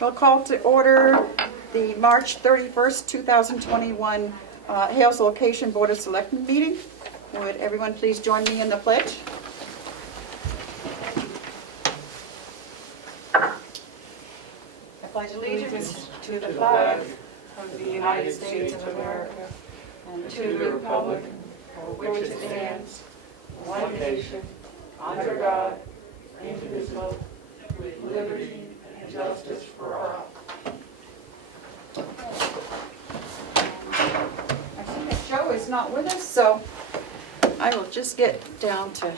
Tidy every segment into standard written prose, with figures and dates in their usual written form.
We'll call to order the March 31st, 2021 Hales Location Board of Selectmen meeting. Would everyone please join me in the pledge? I pledge Allegiance to the flag of the United States of America and to the republic for which it stands, one nation, under God, indivisible, with liberty and justice for all. I see that Joe is not with us, so I will just get down to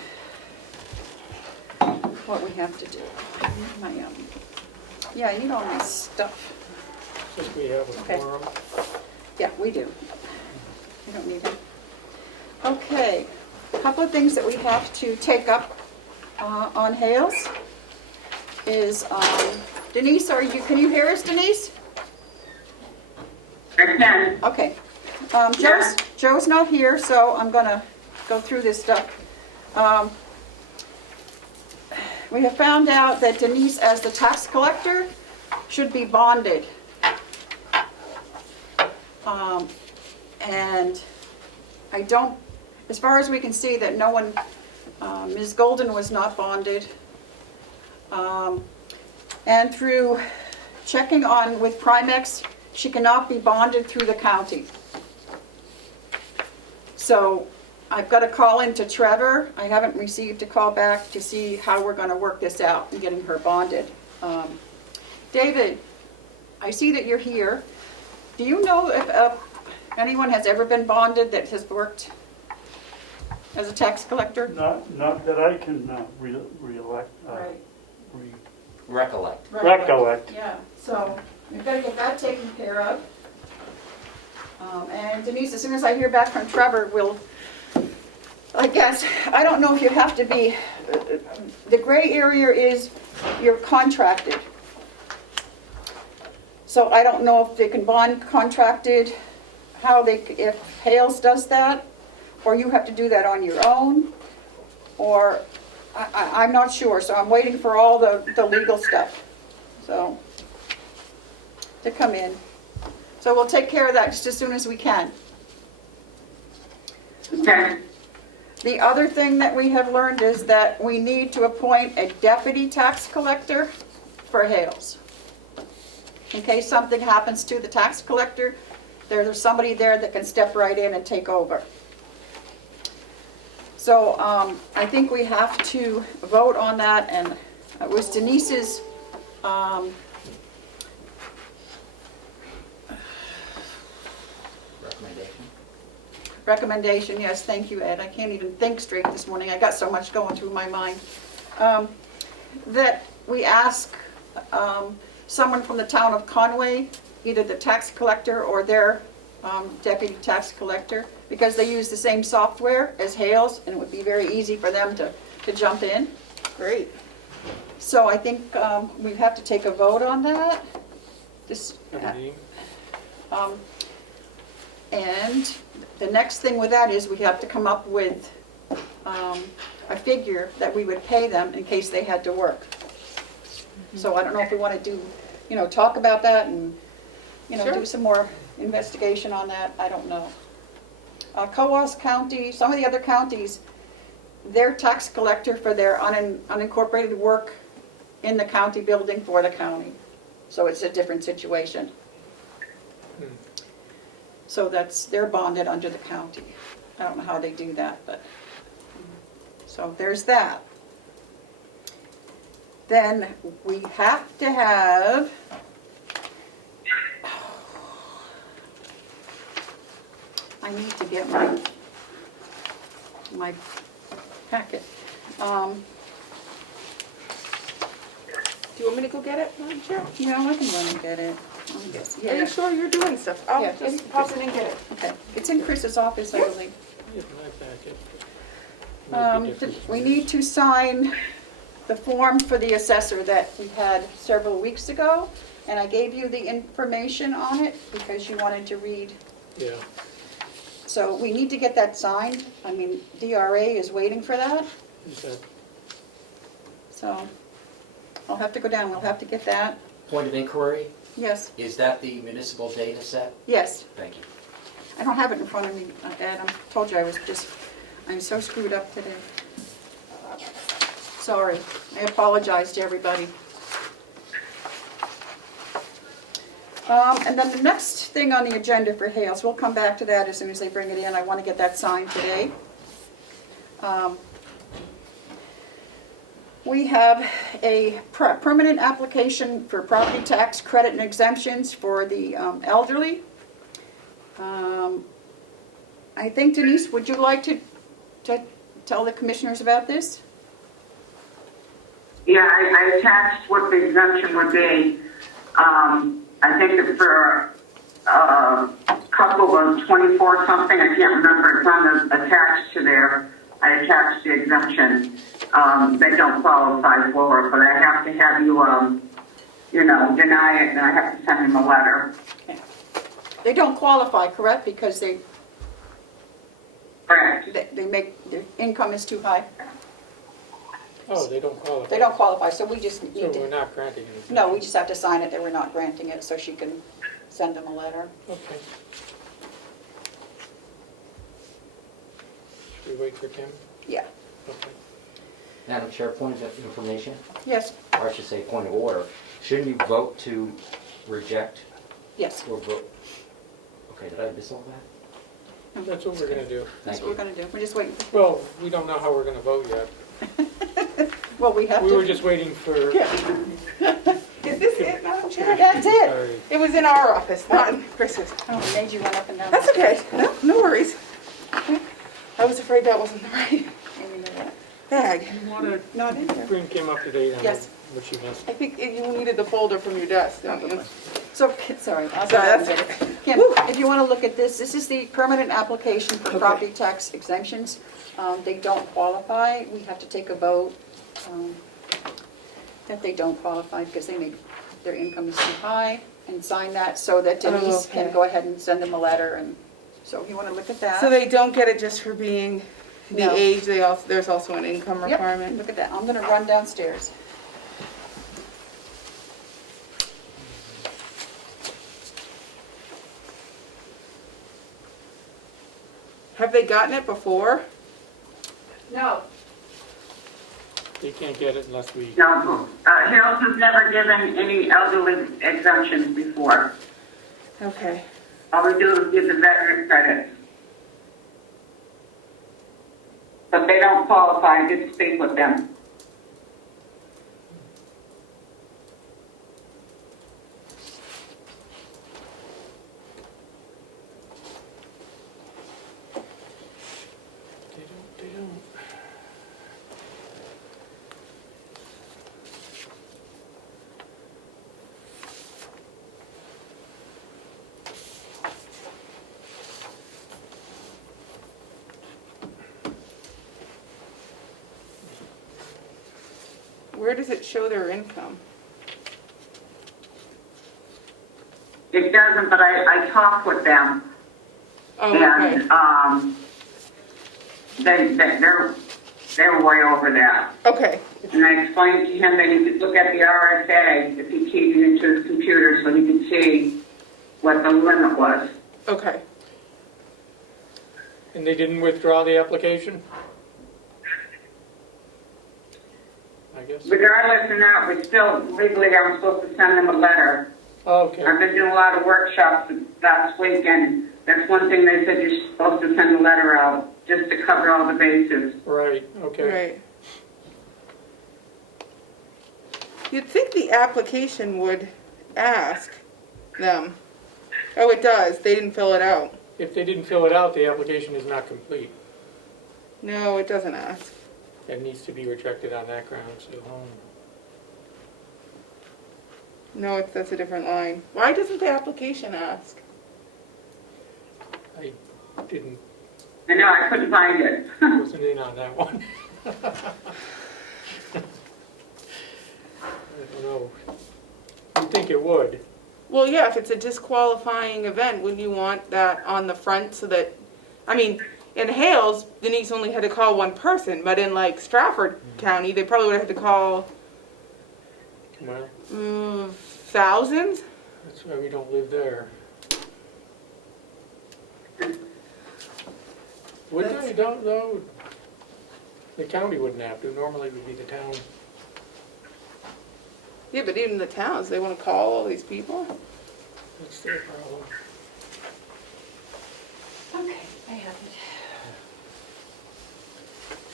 what we have to do. Yeah, I need all my stuff. Since we have a Okay. quorum. Yeah, we do. We don't need him. Okay, a couple of things that we have to take up on Hales is, Denise, can you hear us, Denise? I can. Okay. Joe's not here, so I'm going to go through this stuff. We have found out that Denise, as the tax collector, should be bonded. And I don't, as far as we can see, that no one, Ms. Golden was not bonded. And through checking on with Primex, she cannot be bonded through the county. So I've got to call into Trevor. I haven't received a call back to see how we're going to work this out and getting her bonded. David, I see that you're here. Do you know if anyone has ever been bonded that has worked as a tax collector? Not that I can recollect. Yeah, so we've got to get that taken care of. And Denise, as soon as I hear back from Trevor, I guess, I don't know if you have to be, the gray area is you're contracted. So I don't know if they can bond contracted, if Hales does that, or you have to do that on your own, or I'm not sure, so I'm waiting for all the legal stuff, so, to come in. So we'll take care of that just as soon as we can. Okay. The other thing that we have learned is that we need to appoint a deputy tax collector for Hales. In case something happens to the tax collector, there's somebody there that can step right in and take over. So I think we have to vote on that, and it was Denise's recommendation. Yes, thank you, Ed. I can't even think straight this morning. I got so much going through my mind. That we ask someone from the town of Conway, either the tax collector or their deputy tax collector, because they use the same software as Hales, and it would be very easy for them to jump in. Great. So I think we have to take a vote on that. And the next thing with that is we have to come up with a figure that we would pay them in case they had to work. So I don't know if we want to do, talk about that and, Sure. do some more investigation on that. I don't know. Comeau County, some of the other counties, their tax collector for their unincorporated work in the county building for the county. So it's a different situation. So they're bonded under the county. I don't know how they do that, but, so there's that. Then we have to have, I need to get my packet. Do you want me to go get it, Madam Chair? Yeah, I can run and get it. Are you sure you're doing stuff? I'll Yeah, just pop in and get it. Okay, it's in Chris's office, I believe. Here's my packet. We need to sign the form for the assessor that we had several weeks ago, and I gave you the information on it because you wanted to read. Yeah. So we need to get that signed. I mean, DRA is waiting for that. Okay. So I'll have to go down, we'll have to get that. point of inquiry, Yes, is that the municipal data set? yes. Thank you. I don't have it in front of me, Ed. I told you I'm so screwed up today. Sorry. I apologize to everybody. And then the next thing on the agenda for Hales, we'll come back to that as soon as they bring it in. I want to get that signed today. We have a permanent application for property tax credit and exemptions for the elderly. I think Denise, would you like to tell the commissioners about this? Yeah, I attached what the exemption would be. I think it's for a couple of 24 something, I can't remember, it's on the attached to there. I attached the exemption. They don't qualify for it, but I have to have you, deny it, and I have to send them a letter. They don't qualify, correct? Because Correct. they make, their income is too high. Oh, they don't qualify. They don't qualify, so we just So need we're to, not granting anything? no, we just have to sign it that we're not granting it, so she can send them a letter. Okay. Should we wait for Kim? Yeah. Okay. Madam Chair, point of information, Yes, or I should say point of order. Shouldn't you vote to reject yes. or vote? Okay, did I miss all that? That's what we're gonna do. That's Thank what we're you. gonna do. We're just waiting. Well, we don't know how we're gonna vote yet. Well, we have to. We were just waiting for, Is this it, Madam Chair? That's it. sorry. It was in our office, not in Chris's. Oh, it made you run up and down. That's okay. No worries. I was afraid that wasn't the right And you know what? bag. You wanna Not in there. bring Kim up to date on Yes. what she missed? I think you needed the folder from your desk, don't you? So, sorry, I'll go Sorry, ahead and that's get it. Kim, if you want to look at this, this is the permanent application for Okay. property tax exemptions. They don't qualify. We have to take a vote that they don't qualify because their income is too high, and sign that so that Denise can okay. go ahead and send them a letter. And so if you want to look at that. So they don't get it just for being the No. age, there's also an income Yep, requirement? look at that. I'm going to run downstairs. Have they gotten it before? No. They can't get it unless we, No, Hills has never given any elderly exemptions before. Okay. All we do is give the veteran credit. But they don't qualify, I did speak with them. they don't. Where does it show their income? It doesn't, but I talked with them. Oh, okay. And, they're way over that. Okay. And I explained to him that he could look at the RSA if he keyed it into his computer so he could see what the limit was. Okay. And they didn't withdraw the application? I guess. Regardless of that, we still legally I'm supposed to send them a letter. Okay. I've been doing a lot of workshops last week, and that's one thing they said you're supposed to send a letter out just to cover all the bases. Right, okay. Right. You'd think the application would ask them. Oh, it does. They didn't fill it out. If they didn't fill it out, the application is not complete. No, it doesn't ask. It needs to be rejected on that ground, so, No, that's a different line. Why doesn't the application ask? I didn't, I know, I couldn't find it. wasn't in on that one. I don't know. You'd think it would. Well, yeah, if it's a disqualifying event, wouldn't you want that on the front so that, I mean, in Hales, Denise only had to call one person, but in like Stratford County, they probably would have had to call Well, Thousands? That's why we don't live there. Wouldn't they, don't know? The county wouldn't have to, normally it would be the town. Yeah, but even the towns, they wanna call all these people? That's their problem. Okay, I have it.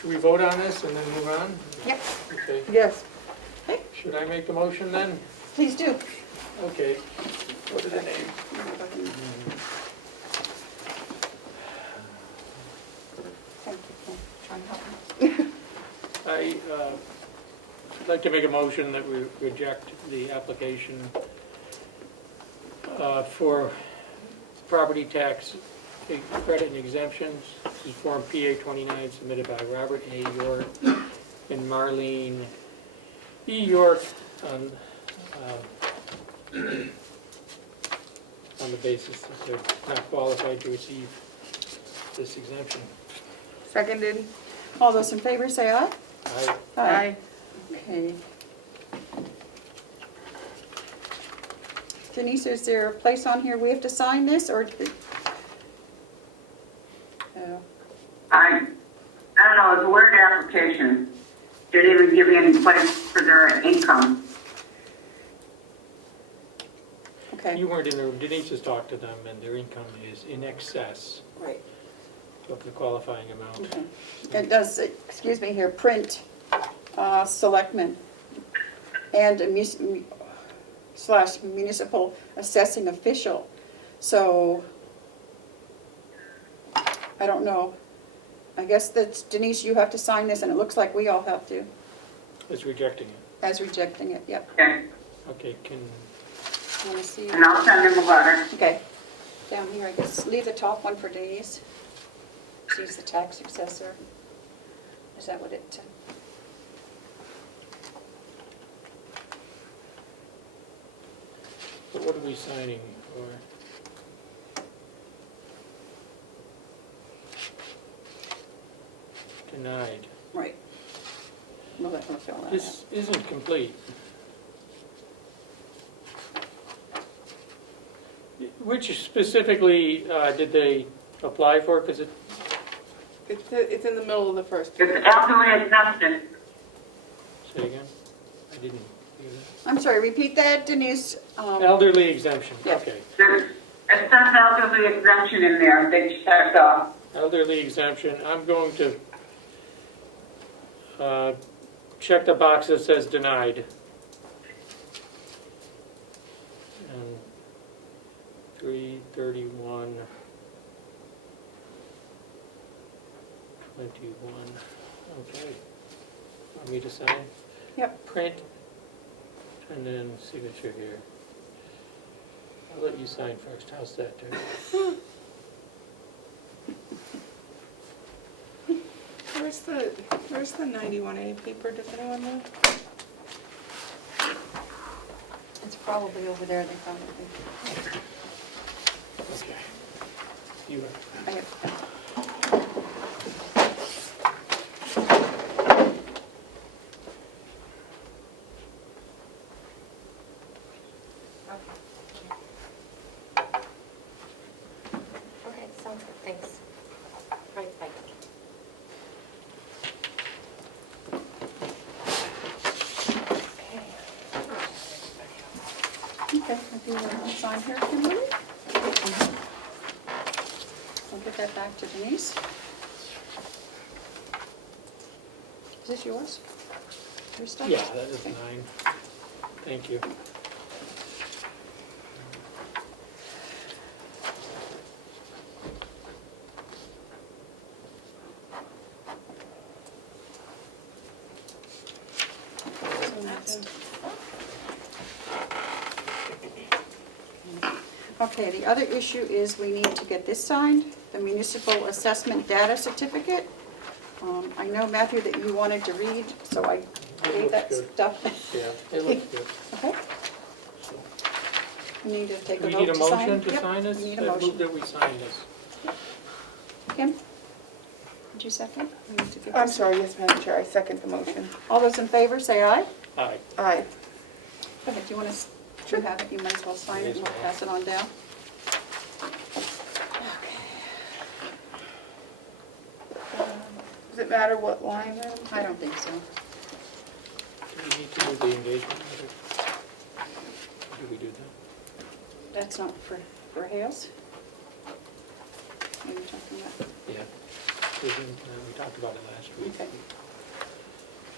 Should we vote on this and then move on? Yep, Okay, Yes. should I make the motion then? please do. Okay. What is the name? Thank you for trying to help me. I'd like to make a motion that we reject the application for property tax credit and exemptions. This is Form PA 29 submitted by Robert A. York and Marlene E. York on the basis that they're not qualified to receive this exemption. Seconded? All those in favor say aye. I Okay. Denise, is there a place on here we have to sign this, or? I don't know, it's a weird application. Didn't even give me any place for their income. Okay, You weren't in there, Denise has talked to them, and their income is in excess right. of the qualifying amount. Okay. It does, excuse me here, print selectmen and a / municipal assessing official. So, I don't know. I guess that's, Denise, you have to sign this, and it looks like we all have to, It's rejecting it. as rejecting it, yep. Okay, Okay, can, You wanna see? and I'll send him a letter. Okay, down here, I guess, leave the top one for Denise. She's the tax assessor. Is that what it? but what are we signing for? Denied. Right. We'll let her fill that out. This isn't complete. Which specifically did they apply for? Because it, It's in the middle of the first. It's elderly exemption. say again? I didn't hear that. I'm sorry, repeat that, Denise. Elderly exemption, Yeah. okay. It says elderly exemption in there, they checked off. Elderly exemption, I'm going to check the box that says denied. And 331, 21, okay. Want me to sign? Yep. Print, and then signature here. I'll let you sign first, how's that, Terry? Where's the 91A paper, does anyone know? It's probably over there, they probably. Okay. You are. I have. Okay, sounds good, thanks. Right, bye. Okay, if you want to sign here, Kimberly. I'll get that back to Denise. Is this yours? Your stuff? Yeah, that is Okay. mine. Thank you. So next. Okay, the other issue is we need to get this signed, the municipal assessment data certificate. I know, Matthew, that you wanted to read, so I gave that looks good. stuff. Yeah, it looks good. Okay, So, we need to take a we vote need to a sign. motion to Yep, sign this? we need a I move motion. that we sign this. Kim? Did you second? We need to give I'm this- sorry, yes, Madam Chair, I second the motion. All those in favor, say aye. Aye. Aye. Go ahead, do you want to You have it, you might as well sign it and we'll pass it on down. Does it matter what line, Madam? I don't think so. Do we need to do the engagement letter? Do we do that? That's not for Hales? What are you talking about? Yeah. We talked about it last week. Okay.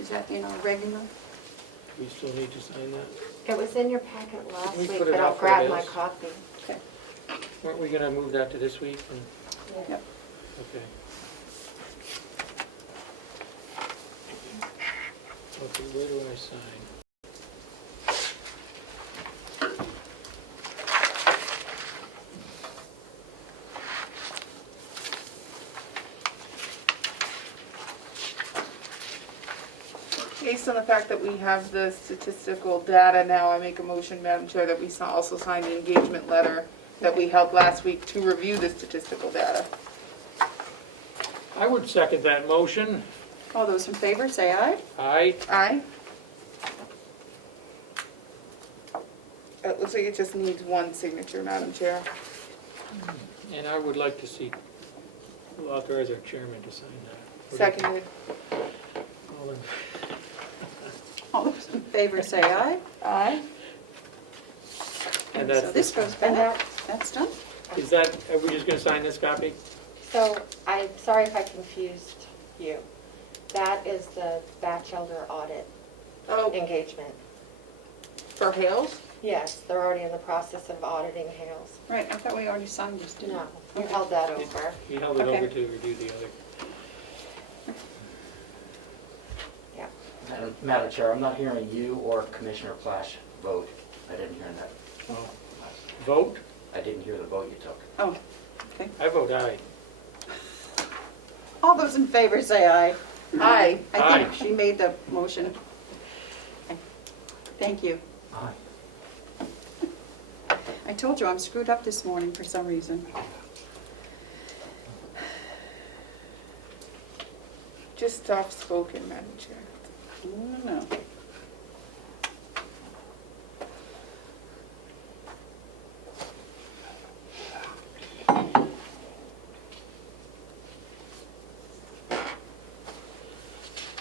Is that in our regular? Do we still need to sign that? It was in your packet last We week, put it but I'll out for grab this. my copy. Okay. Weren't we gonna move that to this week? Yep. Okay. Okay, where do I sign? Based on the fact that we have the statistical data now, I make a motion, Madam Chair, that we also sign the engagement letter that we held last week to review the statistical data. I would second that motion. All those in favor, say aye. Aye. Aye? It looks like it just needs one signature, Madam Chair. And I would like to see, we'll authorize our chairman to sign that. Seconded. All in- All those in favor, say aye. Aye? And So that's, this goes And back. that, That's done. is that, are we just gonna sign this copy? so I'm sorry if I confused you. That is the Batchelder audit Oh, engagement. for Hales? Yes, they're already in the process of auditing Hales. Right, I thought we already signed this, didn't we? No, you held that over. He held it Okay. over to review the other. Yeah. Madam Chair, I'm not hearing you or Commissioner Plash vote. I didn't hear that. Oh. Vote? I didn't hear the vote you took. Oh, okay. I vote aye. All those in favor, say aye. Aye. I think Aye. she made the motion. Thank you. Aye. I told you I'm screwed up this morning for some reason. Just soft-spoken, Madam Chair. I don't know.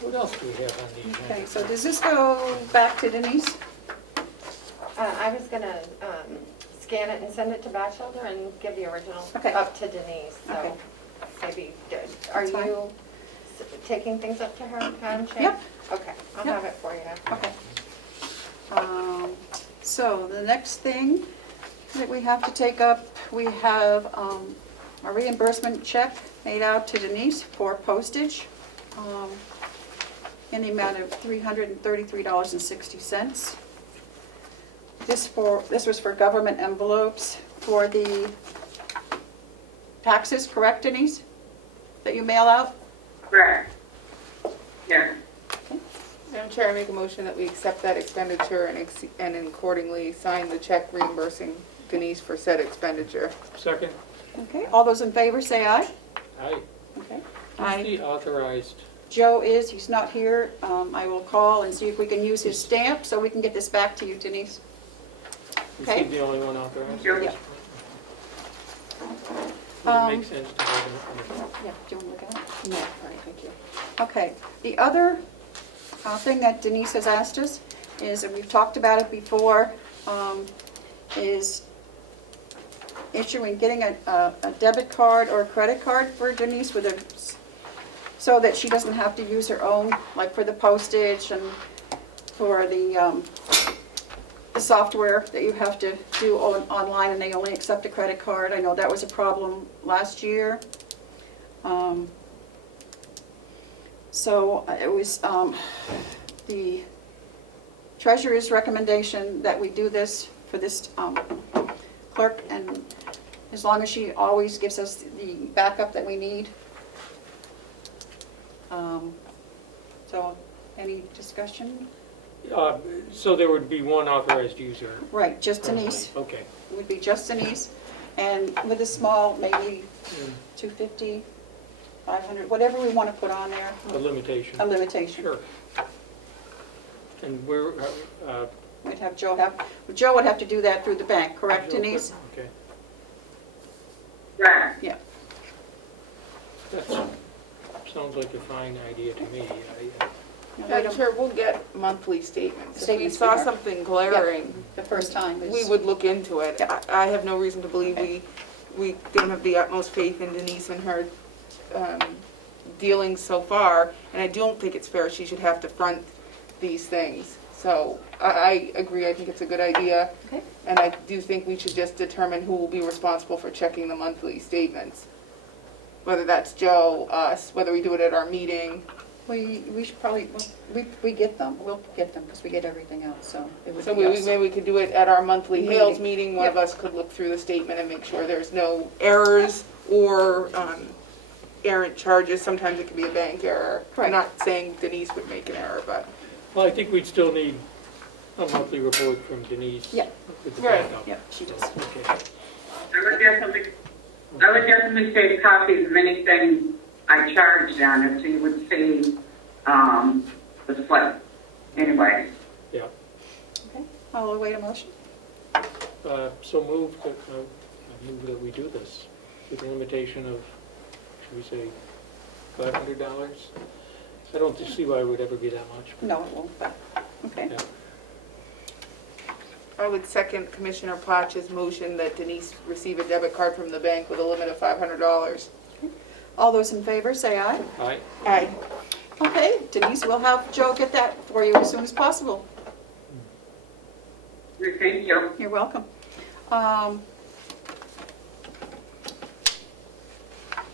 What else do we have on the agenda? Okay, so does this go back to Denise? I was gonna scan it and send it to Batchelder and give the original Okay. up to Denise, Okay. so maybe, are That's fine. you taking things up to her, Madam Chair? Yep. Okay, I'll Yep. have it for you. Okay. So the next thing that we have to take up, we have a reimbursement check made out to Denise for postage in the amount of $333.60. This was for government envelopes for the taxes, correct, Denise? That you mail out? Correct. Yes. Madam Chair, I make a motion that we accept that expenditure and accordingly sign the check reimbursing Denise for said expenditure. Second? Okay, all those in favor say aye. Aye. Okay. Who's the authorized? Joe is, he's not here. I will call and see if we can use his stamp so we can get this back to you, Denise. Is Okay. he the only one authorized? Sure. Yeah. Would it make sense to have him? Yeah, do you want to look at it? No, all right, thank you. Okay, the other thing that Denise has asked us is, and we've talked about it before, is getting a debit card or a credit card for Denise with a, so that she doesn't have to use her own, like for the postage and for the software that you have to do online and they only accept a credit card. I know that was a problem last year. So it was the treasurer's recommendation that we do this for this clerk, and as long as she always gives us the backup that we need. So any discussion? So there would be one authorized user? Right, just Denise. Okay. It would be just Denise, and with a small, maybe 250, 500, whatever we want to put on there, A limitation? a limitation. Sure. And we're We'd have Joe would have to do that through the bank, correct, Denise? Okay. Correct. Yeah. That sounds like a fine idea to me. Madam Chair, we'll get monthly statements. If we Statements saw we are. something glaring, The first time is. we would look into it. Yeah. I have no reason to believe Okay. we don't have the utmost faith in Denise and her dealings so far, and I don't think it's fair she should have to front these things. So I agree, I think it's a good idea. Okay. And I do think we should just determine who will be responsible for checking the monthly statements. Whether that's Joe, us, whether we do it at our meeting. We should probably, we get them, we'll get them, because we get everything else, so it would So be us. maybe we could do it at our monthly Meeting. Hales meeting. One of Yep. us could look through the statement and make sure there's no errors or errant charges. Sometimes it could be a bank error. Right. I'm not saying Denise would make an error, but. Well, I think we'd still need a monthly report from Denise. Yeah. With the Right. backup. Yeah, she does. Okay. I would definitely take copies of anything I charged on it, so you would see, the slip. Anyway, Yeah. Okay, I'll await a motion. So moved, that, I move that we do this with a limitation of, should we say, $500? I don't see why it would ever be that much. No, it won't, but, okay. Yeah. I would second Commissioner Potch's motion that Denise receive a debit card from the bank with a limit of $500. All those in favor, say aye. All right. Aye. Okay, Denise, we'll have Joe get that for you as soon as possible. thank you. You're welcome.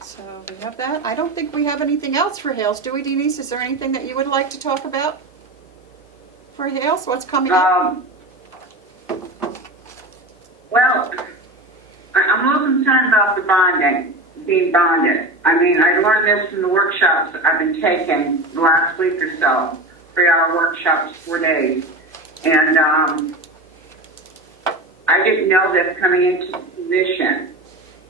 So we have that. I don't think we have anything else for Hales, do we, Denise? Is there anything that you would like to talk about for Hales? What's coming up? Well, I'm a little concerned about the bonding, being bonded. I mean, I learned this in the workshops I've been taking the last week or so, 3-hour workshops, 4 days. And I didn't know this coming into the position.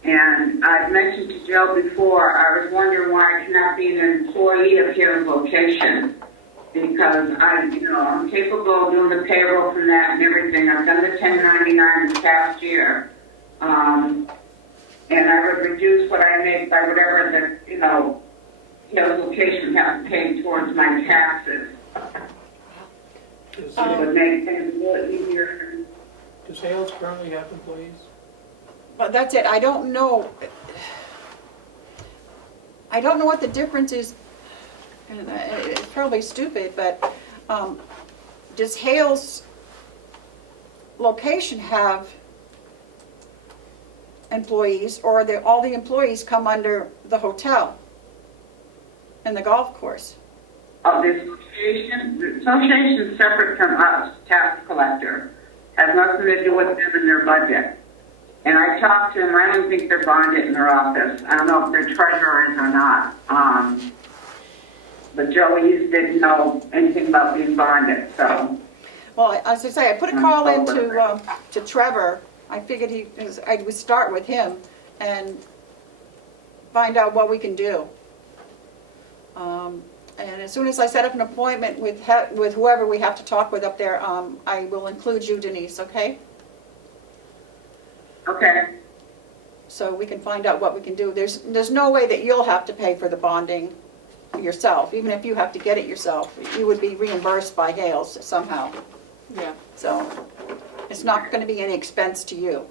And I've mentioned to Joe before, I was wondering why I cannot be an employee of Carroll's location. Because I'm capable of doing the payroll from that and everything. I've done the 1099 this past year. And I would reduce what I make by whatever the, Carroll's location has to pay towards my taxes. It would make things a little easier. Does Hales currently have employees? But that's it. I don't know. I don't know what the difference is. And it's probably stupid, but does Hales location have employees, or are all the employees come under the hotel and the golf course? Oh, the association is separate from us, tax collector. Has nothing to do with them and their budget. And I talked to them, I don't think they're bonded in their office. I don't know if their treasurer is or not. But Joey didn't know anything about being bonded, so. Well, as I say, I put a call into to Trevor. I figured I would start with him and find out what we can do. And as soon as I set up an appointment with whoever we have to talk with up there, I will include you, Denise, okay? Okay. So we can find out what we can do. There's no way that you'll have to pay for the bonding yourself. Even if you have to get it yourself, you would be reimbursed by Hales somehow. Yeah. So it's not going to be any expense to you.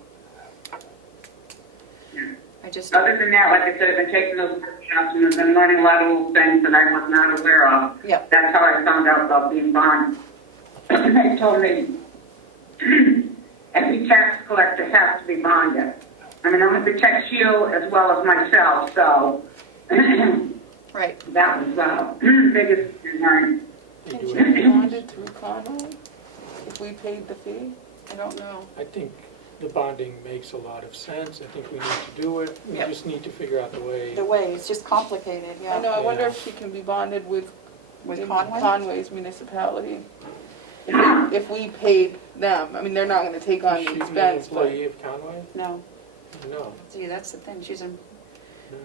I just, Other than that, like I said, I've been taking those workshops and I've been learning a lot of little things that I was not aware of. Yep. That's how I found out about being bonded. They told me every tax collector has to be bonded. I mean, I'm going to protect you as well as myself, so right. that was the biggest concern. They Can do she have- be bonded through Conway if we paid the fee? I don't know. I think the bonding makes a lot of sense. I think we need to do it. We Yep. just need to figure out the way. The way, it's just complicated, I know, yeah. I wonder Yeah. if she can be bonded with With Conway? Conway's municipality. If we paid them, I mean, they're not gonna take on Is she the an expense, but. employee of Conway? No, No. see, that's the thing, she's in, No.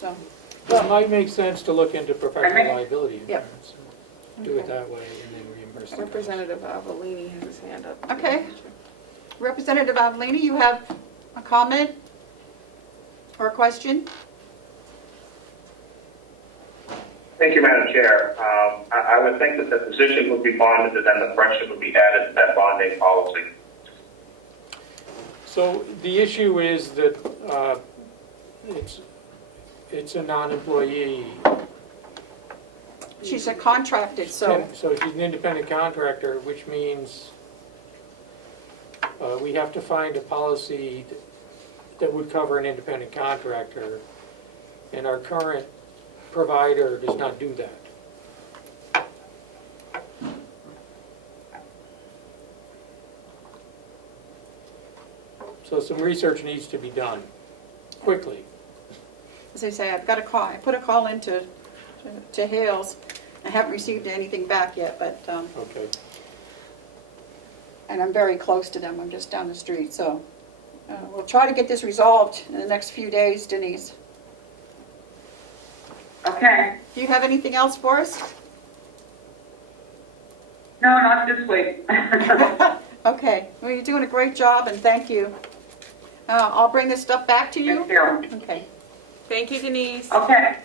so, Well, it might make sense to look into professional Okay. liability Yep. insurance. Do it that way and then Representative Avellini has his hand up. Okay. Representative Avellini, you have a comment or a question? Thank you, Madam Chair. I would think that the position would be bonded and then the friendship would be added to that bonding policy. So the issue is that it's a non-employee. She's a contracted, so, So she's an independent contractor, which means we have to find a policy that would cover an independent contractor, and our current provider does not do that. So some research needs to be done quickly. as I say, I've got a call, I put a call into Hales. I haven't received anything back yet, but, Okay. and I'm very close to them, I'm just down the street, so we'll try to get this resolved in the next few days, Denise. Okay. Do you have anything else for us? No, not this week. Okay, well, you're doing a great job, and thank you. I'll bring this stuff back to you. Thank you. Okay. Thank you, Denise. Okay.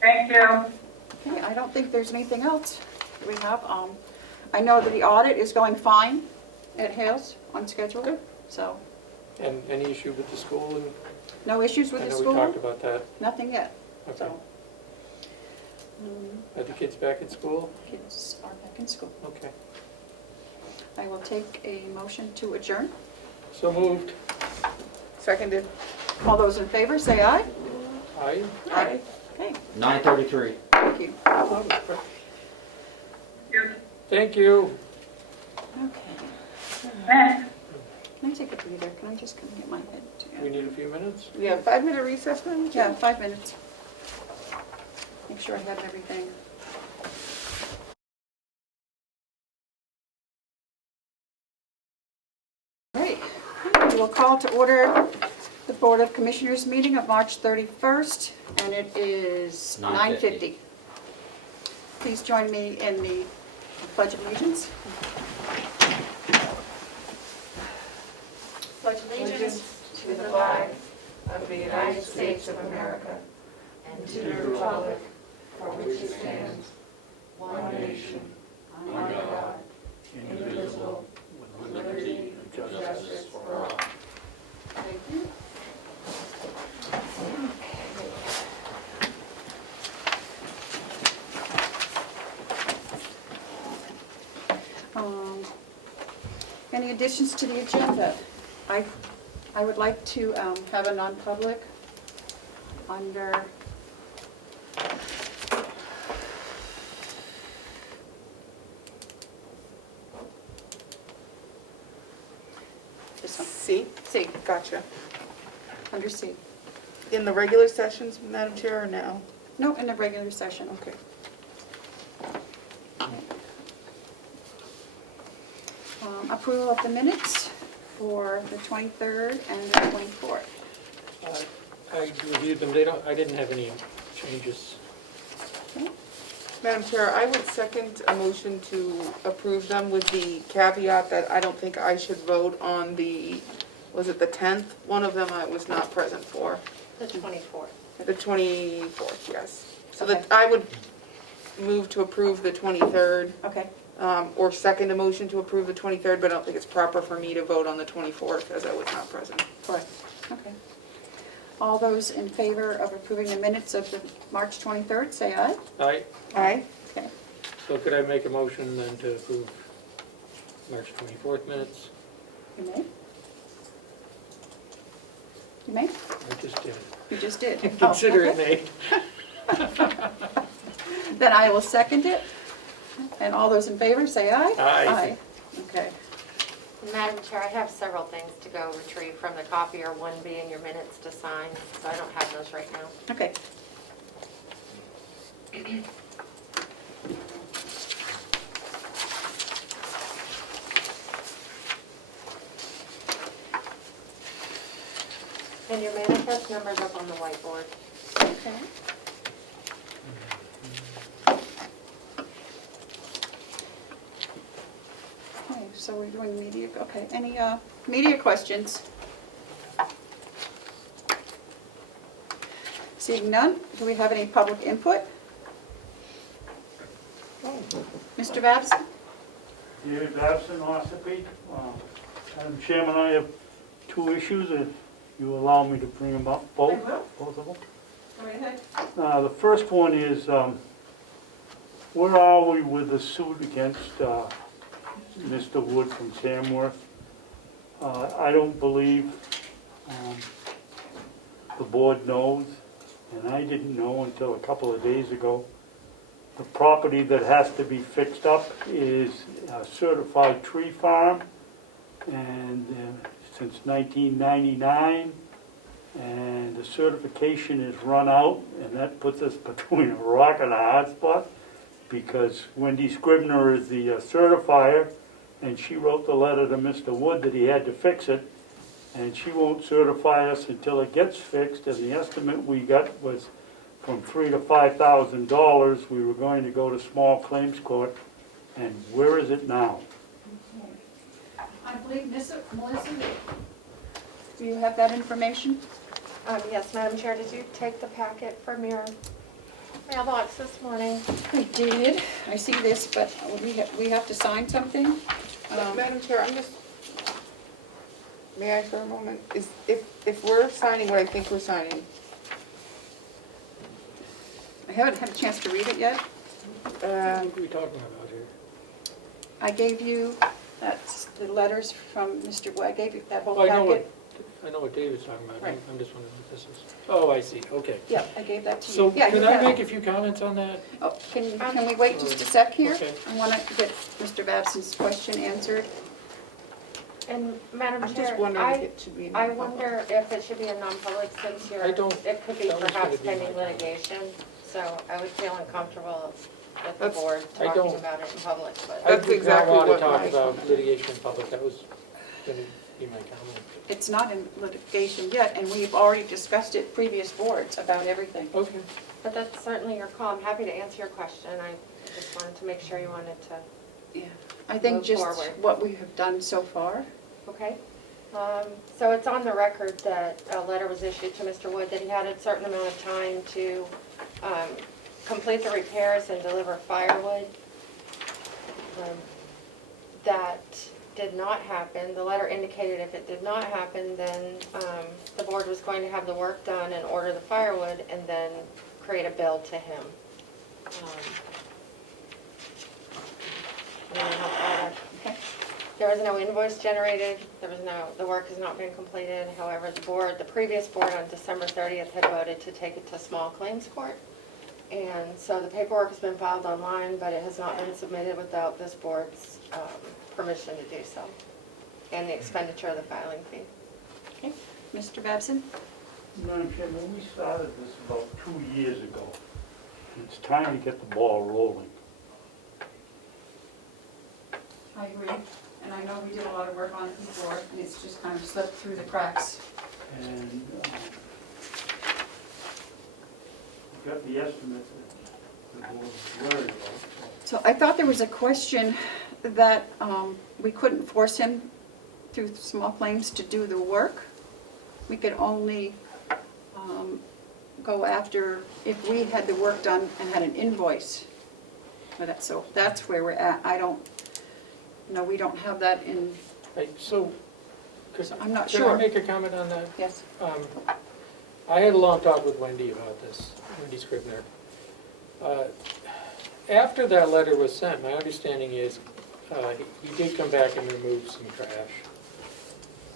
Thank you. Okay, I don't think there's anything else that we have. I know that the audit is going fine at Hales on schedule, so And any issue with the school? And no issues with I the know we talked school? about that. Nothing yet, Okay. so. Are the kids back at school? Kids are back in school. Okay. I will take a motion to adjourn. So moved. Seconded. All those in favor, say aye. Aye. Aye. Okay, 9:33. thank you. Thank you. Okay. Thanks. Can I take a breather? Can I just come get my head We together? need a few minutes? We have 5-minute recess, Madam Chair? Yeah, 5 minutes. Make sure I have everything. Great. We will call to order the Board of Commissioners meeting of March 31st, and it is 9:50. Please join me in the Pledge of Allegiance. Pledge allegiance to the flag of the United States of America and to the republic for which it stands, one nation, under God, indivisible, with liberty and justice for all. Thank you. Any additions to the agenda? I would like to have a non-public under this one, C? C, Gotcha. under C. In the regular sessions, Madam Chair, or now? No, in the regular session. Okay. Approval of the minutes for the 23rd and the 24th. I reviewed them. I didn't have any changes. Madam Chair, I would second a motion to approve them with the caveat that I don't think I should vote on the, was it the 10th? One of them I was not present for. The 24th. The 24th, yes. So Okay. that I would move to approve the 23rd, Okay, or second a motion to approve the 23rd, but I don't think it's proper for me to vote on the 24th as I was not present. correct. Okay. All those in favor of approving the minutes of the March 23rd, say aye. Aye. Aye? Okay. So could I make a motion then to approve March 24th minutes? You may. You may? I just did. You just did. Consider Oh, it okay. made. Then I will second it. And all those in favor, say aye. Aye. Okay. Madam Chair, I have several things to go retrieve from the copier, one being your minutes to sign, so I don't have those right now. Okay. And your manifest number's up on the whiteboard. Okay. So we're doing media, okay. Any media questions? Seeing none, do we have any public input? Mr. Babson? David Babson, Ossipee. Madam Chairman, I have two issues, if you allow me to bring them up, both of them. Go ahead. The first one is, where are we with the suit against Mr. Wood from Samworth? I don't believe the board knows, and I didn't know until a couple of days ago. The property that has to be fixed up is a certified tree farm, and since 1999, and the certification is run out, and that puts us between a rock and a hard spot, because Wendy Scribner is the certifier, and she wrote the letter to Mr. Wood that he had to fix it, and she won't certify us until it gets fixed, and the estimate we got was from $3,000 to $5,000. We were going to go to small claims court, and where is it now? I believe, Melissa, do you have that information? Yes, Madam Chair, did you take the packet from your mailbox this morning? I did. I see this, but we have to sign something. Madam Chair, I'm just, may I for a moment? If we're signing what I think we're signing, I haven't had a chance to read it yet. What are we talking about here? I gave you, that's the letters from Mr. Wood. I gave you that whole Oh, packet. I know what David's talking about. Right. I'm just wondering what this is. Oh, I see, okay. Yeah, I gave that to you. So Yeah, can you I have make it. a few comments on that? Oh, can we wait just a sec here? Okay. I want to get Mr. Babson's question answered. And Madam I'm Chair, just wondering if it should be. I wonder if it should be a non-public since I don't- it could be that was perhaps gonna be my pending comment. litigation. So I would feel uncomfortable with the That's- board I talking don't- about it in public, but. I That's did exactly not what want to talk my about comment- litigation in public. That was going to be my comment. It's not in litigation yet, and we've already discussed it previous boards about everything. Okay. But that's certainly your call. I'm happy to answer your question. I just wanted to make sure you wanted to, Yeah. I think Move just forward. what we have done so far. okay? So it's on the record that a letter was issued to Mr. Wood that he had a certain amount of time to complete the repairs and deliver firewood. That did not happen. The letter indicated if it did not happen, then the board was going to have the work done and order the firewood and then create a bill to him. I don't know how far that- Okay. There was no invoice generated, the work has not been completed. However, the previous board on December 30th had voted to take it to small claims court. And so the paperwork has been filed online, but it has not been submitted without this board's permission to do so, and the expenditure of the filing fee. Okay. Mr. Babson? Madam Chairman, we started this about 2 years ago. And it's time to get the ball rolling. I agree, and I know we did a lot of work on it before, and it's just kind of slipped through the cracks. And we got the estimate that the board was worried about. So I thought there was a question that we couldn't force him through small claims to do the work. We could only go after if we had the work done and had an invoice. So that's where we're at. We don't have that in, So, I'm not can sure. I make a comment on that? Yes. I had a long talk with Wendy about this, Wendy Scribner. After that letter was sent, my understanding is he did come back and remove some trash,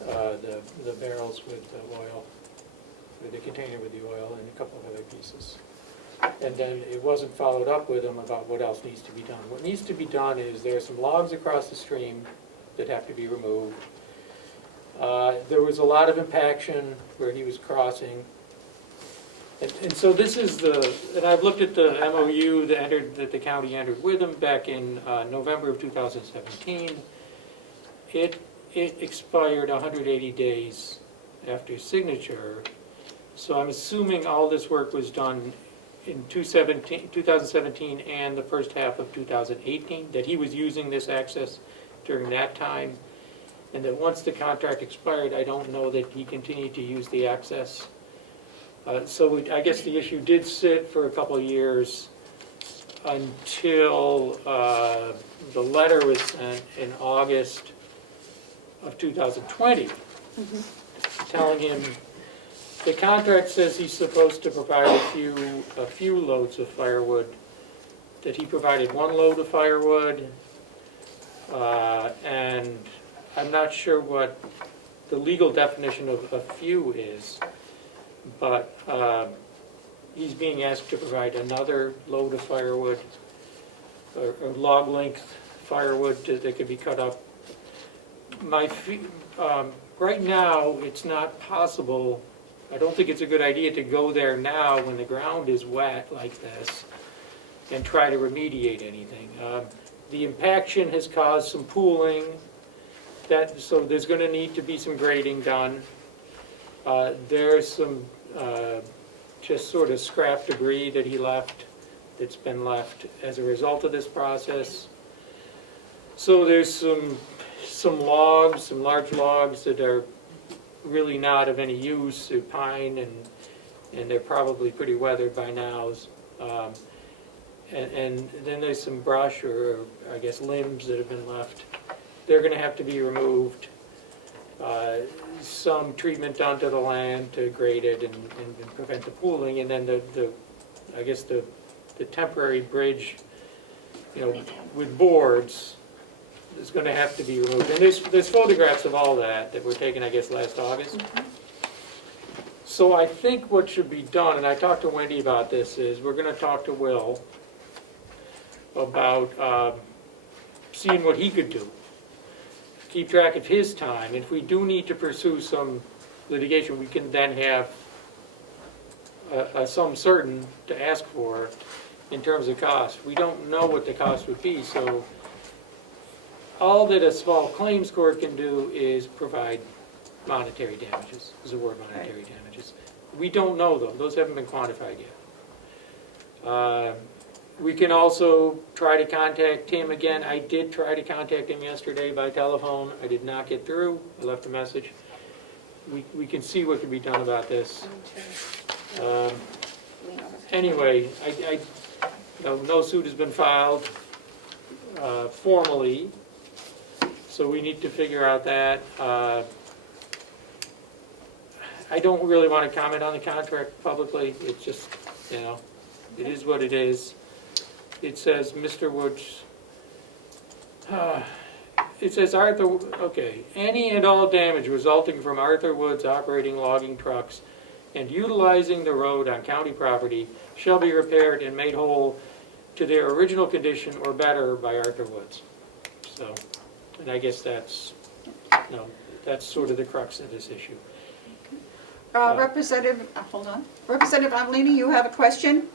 the barrels with the oil, with the container with the oil, and a couple of other pieces. And then it wasn't followed up with him about what else needs to be done. What needs to be done is there are some logs across the stream that have to be removed. There was a lot of impaction where he was crossing. And so this is and I've looked at the MOU that the county entered with him back in November of 2017. It expired 180 days after signature. So I'm assuming all this work was done in 2017 and the first half of 2018, that he was using this access during that time, and that once the contract expired, I don't know that he continued to use the access. So I guess the issue did sit for a couple of years until the letter was sent in August of 2020, telling him the contract says he's supposed to provide a few loads of firewood, that he provided 1 load of firewood, and I'm not sure what the legal definition of a few is, but he's being asked to provide another load of firewood, or log length firewood that could be cut up. Right now, it's not possible. I don't think it's a good idea to go there now when the ground is wet like this and try to remediate anything. The impaction has caused some pooling, so there's going to need to be some grading done. There's some just sort of scrap debris that he left, that's been left as a result of this process. So there's some logs, some large logs that are really not of any use, they're pine, and they're probably pretty weathered by now. And then there's some brush, or I guess limbs that have been left. They're going to have to be removed. Some treatment done to the land to grade it and prevent the pooling, and then I guess the temporary bridge, with boards, is going to have to be removed. And there's photographs of all that were taken, I guess, last August. So I think what should be done, and I talked to Wendy about this, is we're going to talk to Will about seeing what he could do. Keep track of his time. If we do need to pursue some litigation, we can then have a sum certain to ask for in terms of cost. We don't know what the cost would be, so all that a small claims court can do is provide monetary damages, is the word monetary damages. We don't know them. Those haven't been quantified yet. We can also try to contact him again. I did try to contact him yesterday by telephone. I did not get through. I left a message. We can see what can be done about this. Anyway, no suit has been filed formally, so we need to figure out that. I don't really want to comment on the contract publicly. It's just, it is what it is. It says, Mr. Woods, it says any and all damage resulting from Arthur Woods operating logging trucks and utilizing the road on county property shall be repaired and made whole to their original condition or better by Arthur Woods. So, and I guess that's sort of the crux of this issue. Representative, hold on. Representative Amelini, you have a question?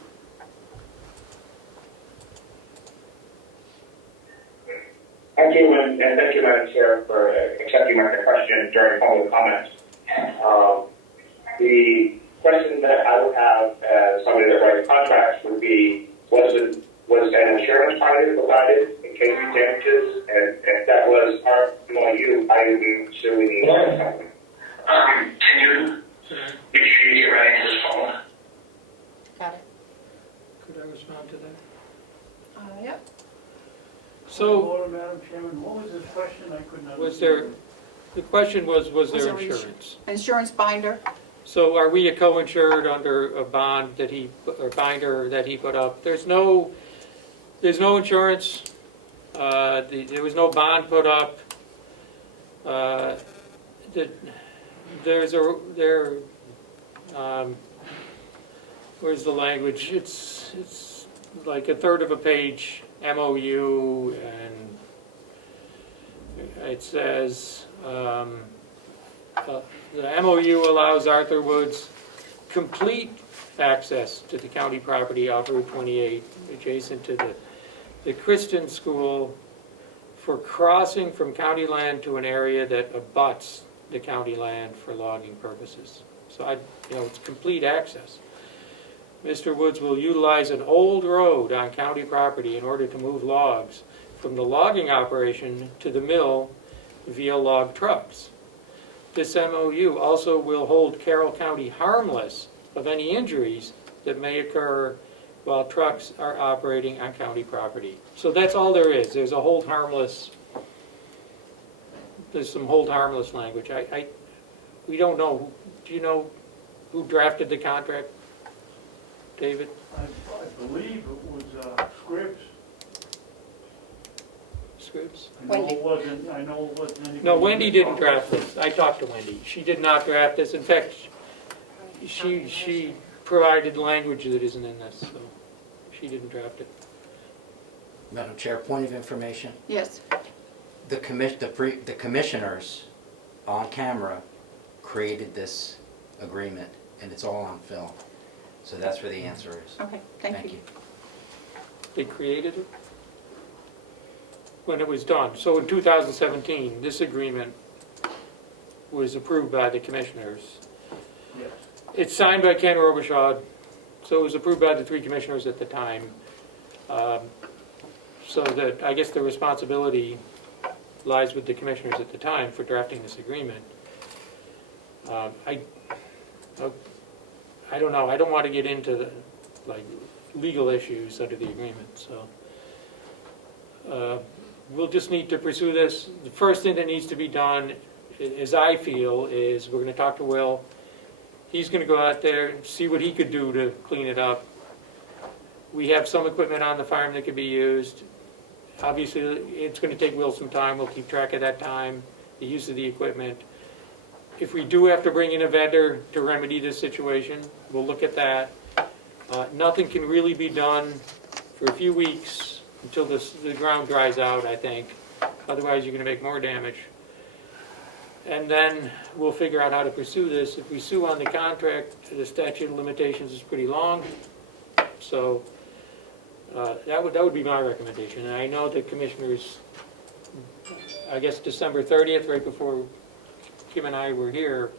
Thank you, and thank you, Madam Chair, for accepting my question during public comment. The question that I would have as somebody that writes contracts would be, was an insurance policy provided in case of damages? And if that was you, I would be suing the insurance company. Can you make sure you get right into this phone? Got it. Could I respond to that? Yep. So, Madam Chairman, what was the question? I couldn't the question was there there insurance? Insurance binder? So are we a co-insured under a bond or binder that he put up? There's no insurance. There was no bond put up. Where's the language? It's like a third of a page MOU, and it says the MOU allows Arthur Woods complete access to the county property off Route 28 adjacent to the Kristen School for crossing from county land to an area that abuts the county land for logging purposes. So it's complete access. Mr. Woods will utilize an old road on county property in order to move logs from the logging operation to the mill via log trucks. This MOU also will hold Carroll County harmless of any injuries that may occur while trucks are operating on county property. So that's all there is. There's a hold harmless, there's some hold harmless language. We don't know. Do you know who drafted the contract, David? I believe it was Scripps. Scripps? I know it wasn't anybody. No, Wendy didn't draft this. I talked to Wendy. She did not draft this. In fact, she provided language that isn't in this, so she didn't draft it. Madam Chair, point of information. Yes. The commissioners on camera created this agreement, and it's all on film. So that's where the answer is. Okay, thank you. They created it when it was done. So in 2017, this agreement was approved by the commissioners. Yes. It's signed by Ken Robichaud, so it was approved by the three commissioners at the time. So that I guess the responsibility lies with the commissioners at the time for drafting this agreement. I don't know. I don't want to get into the legal issues under the agreement. So we'll just need to pursue this. The first thing that needs to be done, as I feel, is we're going to talk to Will. He's going to go out there and see what he could do to clean it up. We have some equipment on the farm that could be used. Obviously, it's going to take Will some time. We'll keep track of that time, the use of the equipment. If we do have to bring in a vendor to remedy this situation, we'll look at that. Nothing can really be done for a few weeks until the ground dries out, I think. Otherwise, you're going to make more damage. And then we'll figure out how to pursue this. If we sue on the contract, the statute of limitations is pretty long. So that would be my recommendation. And I know the commissioners, I guess December 30th, right before Kim and I were here,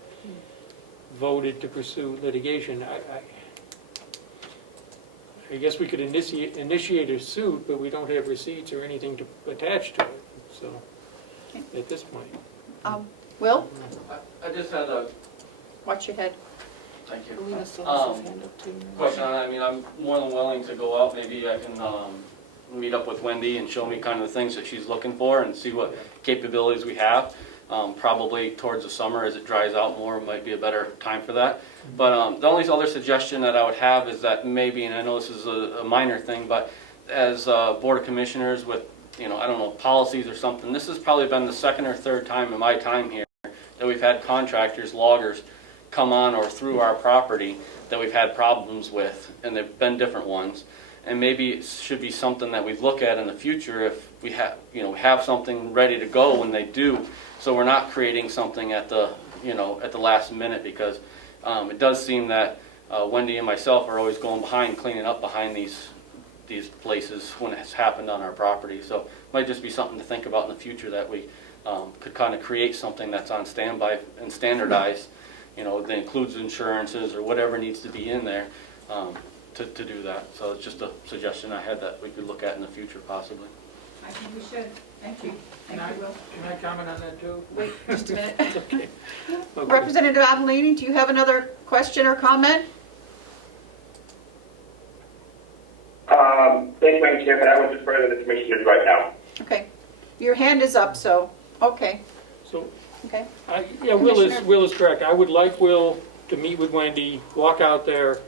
voted to pursue litigation. I guess we could initiate a suit, but we don't have receipts or anything to attach to it. So at this point. Will, I just had a, watch your head. thank you. Alina still has his hand up too. Question, I mean, I'm more than willing to go out, maybe I can meet up with Wendy and show me kind of the things that she's looking for and see what capabilities we have. Probably towards the summer as it dries out more might be a better time for that. But the only other suggestion that I would have is that maybe, and I know this is a minor thing, but as Board of Commissioners with, I don't know, policies or something, this has probably been the second or third time in my time here that we've had contractors, loggers, come on or through our property that we've had problems with, and they've been different ones. And maybe it should be something that we look at in the future if we have, have something ready to go when they do, so we're not creating something at the, at the last minute, because it does seem that Wendy and myself are always going behind, cleaning up behind these places when it's happened on our property. So it might just be something to think about in the future, that we could kind of create something that's on standby and standardized, that includes insurances or whatever needs to be in there to do that. So it's just a suggestion I had that we could look at in the future possibly. I think we should. Thank you. Thank you, Will. Can I comment on that too? Wait just a minute. Okay. Okay. Representative Adelini, do you have another question or comment? Thank you, Madam Chair, but I would defer to the commissioners right now. Okay. Your hand is up, so, okay. So, Okay. yeah, Will is correct. I would like Will to meet with Wendy, walk out there,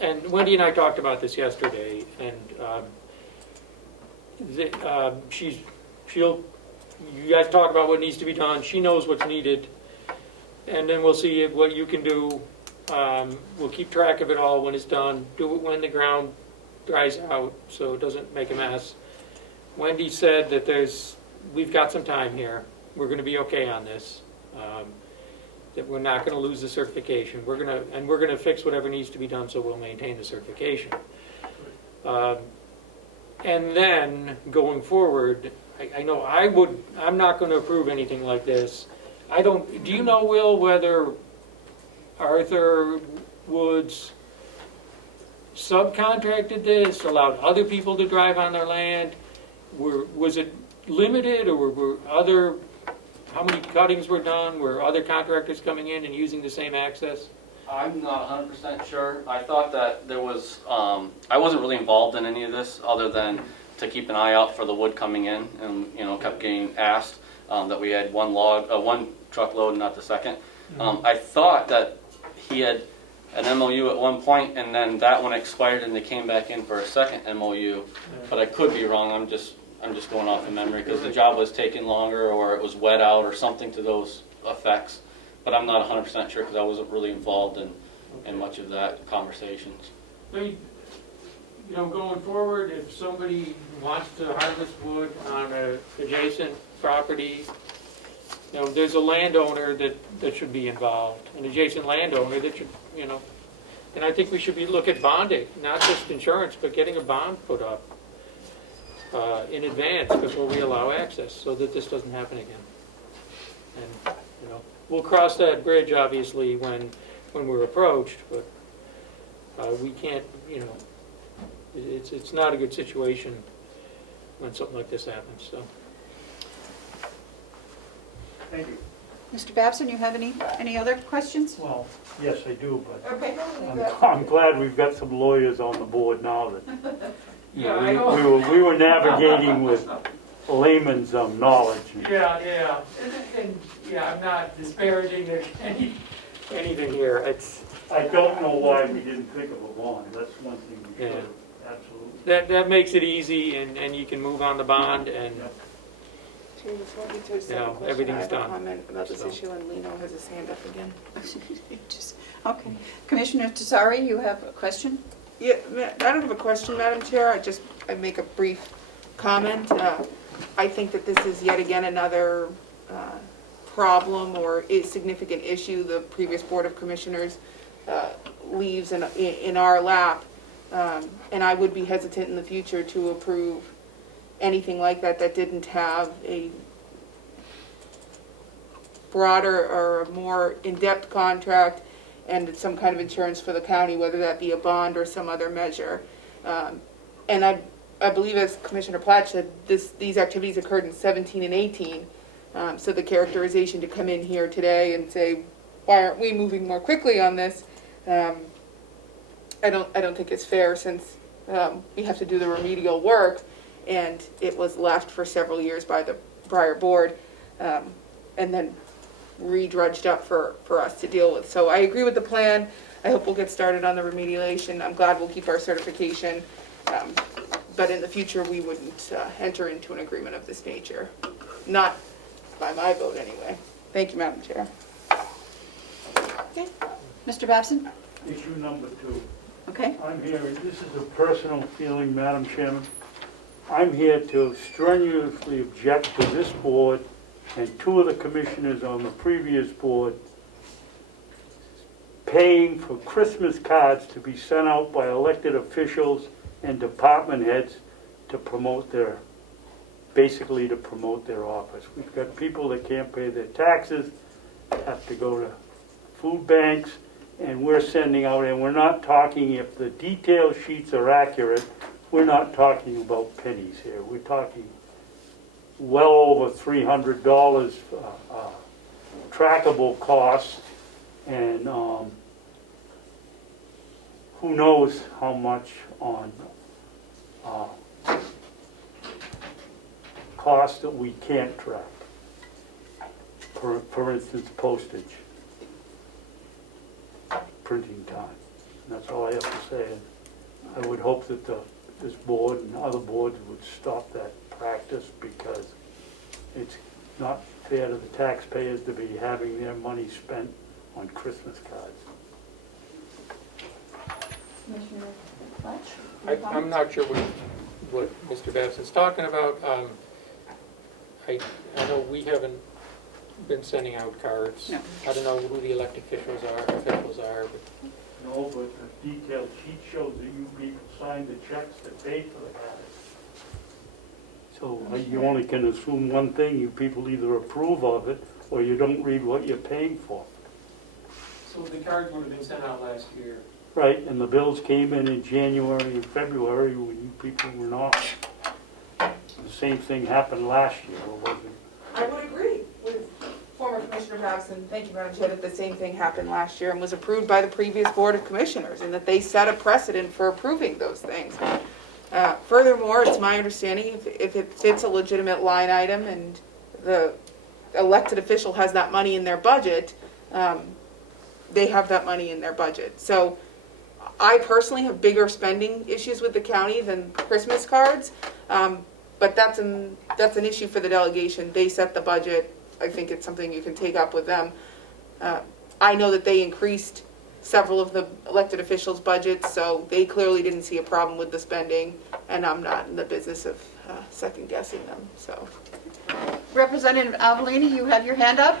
and Wendy and I talked about this yesterday, and you guys talk about what needs to be done. She knows what's needed, and then we'll see what you can do. We'll keep track of it all when it's done. Do it when the ground dries out, so it doesn't make a mess. Wendy said that we've got some time here. We're going to be okay on this. That we're not going to lose the certification. We're going to fix whatever needs to be done, so we'll maintain the certification. And then going forward, I know I'm not going to approve anything like this. Do you know, Will, whether Arthur Woods subcontracted this, allowed other people to drive on their land? was it limited, or were other, how many cuttings were done? Were other contractors coming in and using the same access? I'm not 100% sure. I thought that there was, I wasn't really involved in any of this other than to keep an eye out for the wood coming in, and, you know, kept getting asked that we had one truckload, not the second. I thought that he had an MOU at one point, and then that one expired and they came back in for a second MOU, but I could be wrong. I'm just going off of memory because the job was taking longer, or it was wet out, or something to those effects. But I'm not 100% sure because I wasn't really involved in much of that conversations. You know, going forward, if somebody wants to harvest wood on an adjacent property, you know, there's a landowner that should be involved, an adjacent landowner that should, you know, and I think we should look at bonding, not just insurance, but getting a bond put up in advance before we allow access, so that this doesn't happen again. And, you know, we'll cross that bridge, obviously, when we're approached, but we can't, you know, it's not a good situation when something like this happens, so. Thank you. Mr. Babson, you have any other questions? Well, yes, I do, but Okay. I'm glad we've got some lawyers on the board now that Yeah, I know. we were navigating with layman's knowledge. Yeah. And I'm not disparaging anything here. It's, I don't know why we didn't think of a bond. That's one thing we should have, absolutely. that makes it easy, and you can move on the bond, and Chair, before we do a You know, second question, I everything's have a done. comment about this So. issue, and Lino has his hand up again. Okay. Commissioner Tesari, you have a question? Yeah, I don't have a question, Madam Chair, I make a brief comment. I think that this is yet again another problem or a significant issue the previous Board of Commissioners leaves in our lap. And I would be hesitant in the future to approve anything like that didn't have a broader or more in-depth contract and some kind of insurance for the county, whether that be a bond or some other measure. And I believe, as Commissioner Platt said, these activities occurred in 17 and 18. So the characterization to come in here today and say, why aren't we moving more quickly on this? I don't think it's fair, since we have to do the remedial work, and it was left for several years by the prior board, and then re-drudged up for us to deal with. So I agree with the plan. I hope we'll get started on the remediation. I'm glad we'll keep our certification, but in the future, we wouldn't enter into an agreement of this nature. Not by my vote, anyway. Thank you, Madam Chair. Okay. Mr. Babson? Issue number 2. Okay. I'm here, and this is a personal feeling, Madam Chairman. I'm here to strenuously object to this board and 2 of the commissioners on the previous board paying for Christmas cards to be sent out by elected officials and department heads to promote their, basically to promote their office. We've got people that can't pay their taxes, have to go to food banks, and we're sending out, and we're not talking, if the detail sheets are accurate, we're not talking about pennies here. We're talking well over $300 trackable costs, and who knows how much on costs that we can't track. For instance, postage, printing time. And that's all I have to say. And I would hope that this board and other boards would stop that practice, because it's not fair to the taxpayers to be having their money spent on Christmas cards. Commissioner Fletch? I'm not sure what Mr. Babson's talking about. I know we haven't been sending out cards. No. I don't know who the elected officials are, but No, but the detailed sheet shows that you people signed the checks that paid for the cards. So you only can assume one thing: you people either approve of it or you don't read what you're paying for. so the cards would have been sent out last year. Right, and the bills came in January and February when you people were not. the same thing happened last year, or was it? I would agree with former Commissioner Paxson, thank you, Madam Chair, that the same thing happened last year and was approved by the previous Board of Commissioners, and that they set a precedent for approving those things. Furthermore, it's my understanding if it fits a legitimate line item and the elected official has that money in their budget, they have that money in their budget. So I personally have bigger spending issues with the county than Christmas cards, but that's an issue for the delegation. They set the budget. I think it's something you can take up with them. I know that they increased several of the elected officials' budgets, so they clearly didn't see a problem with the spending, and I'm not in the business of second guessing them, so. Representative Avellini, you have your hand up?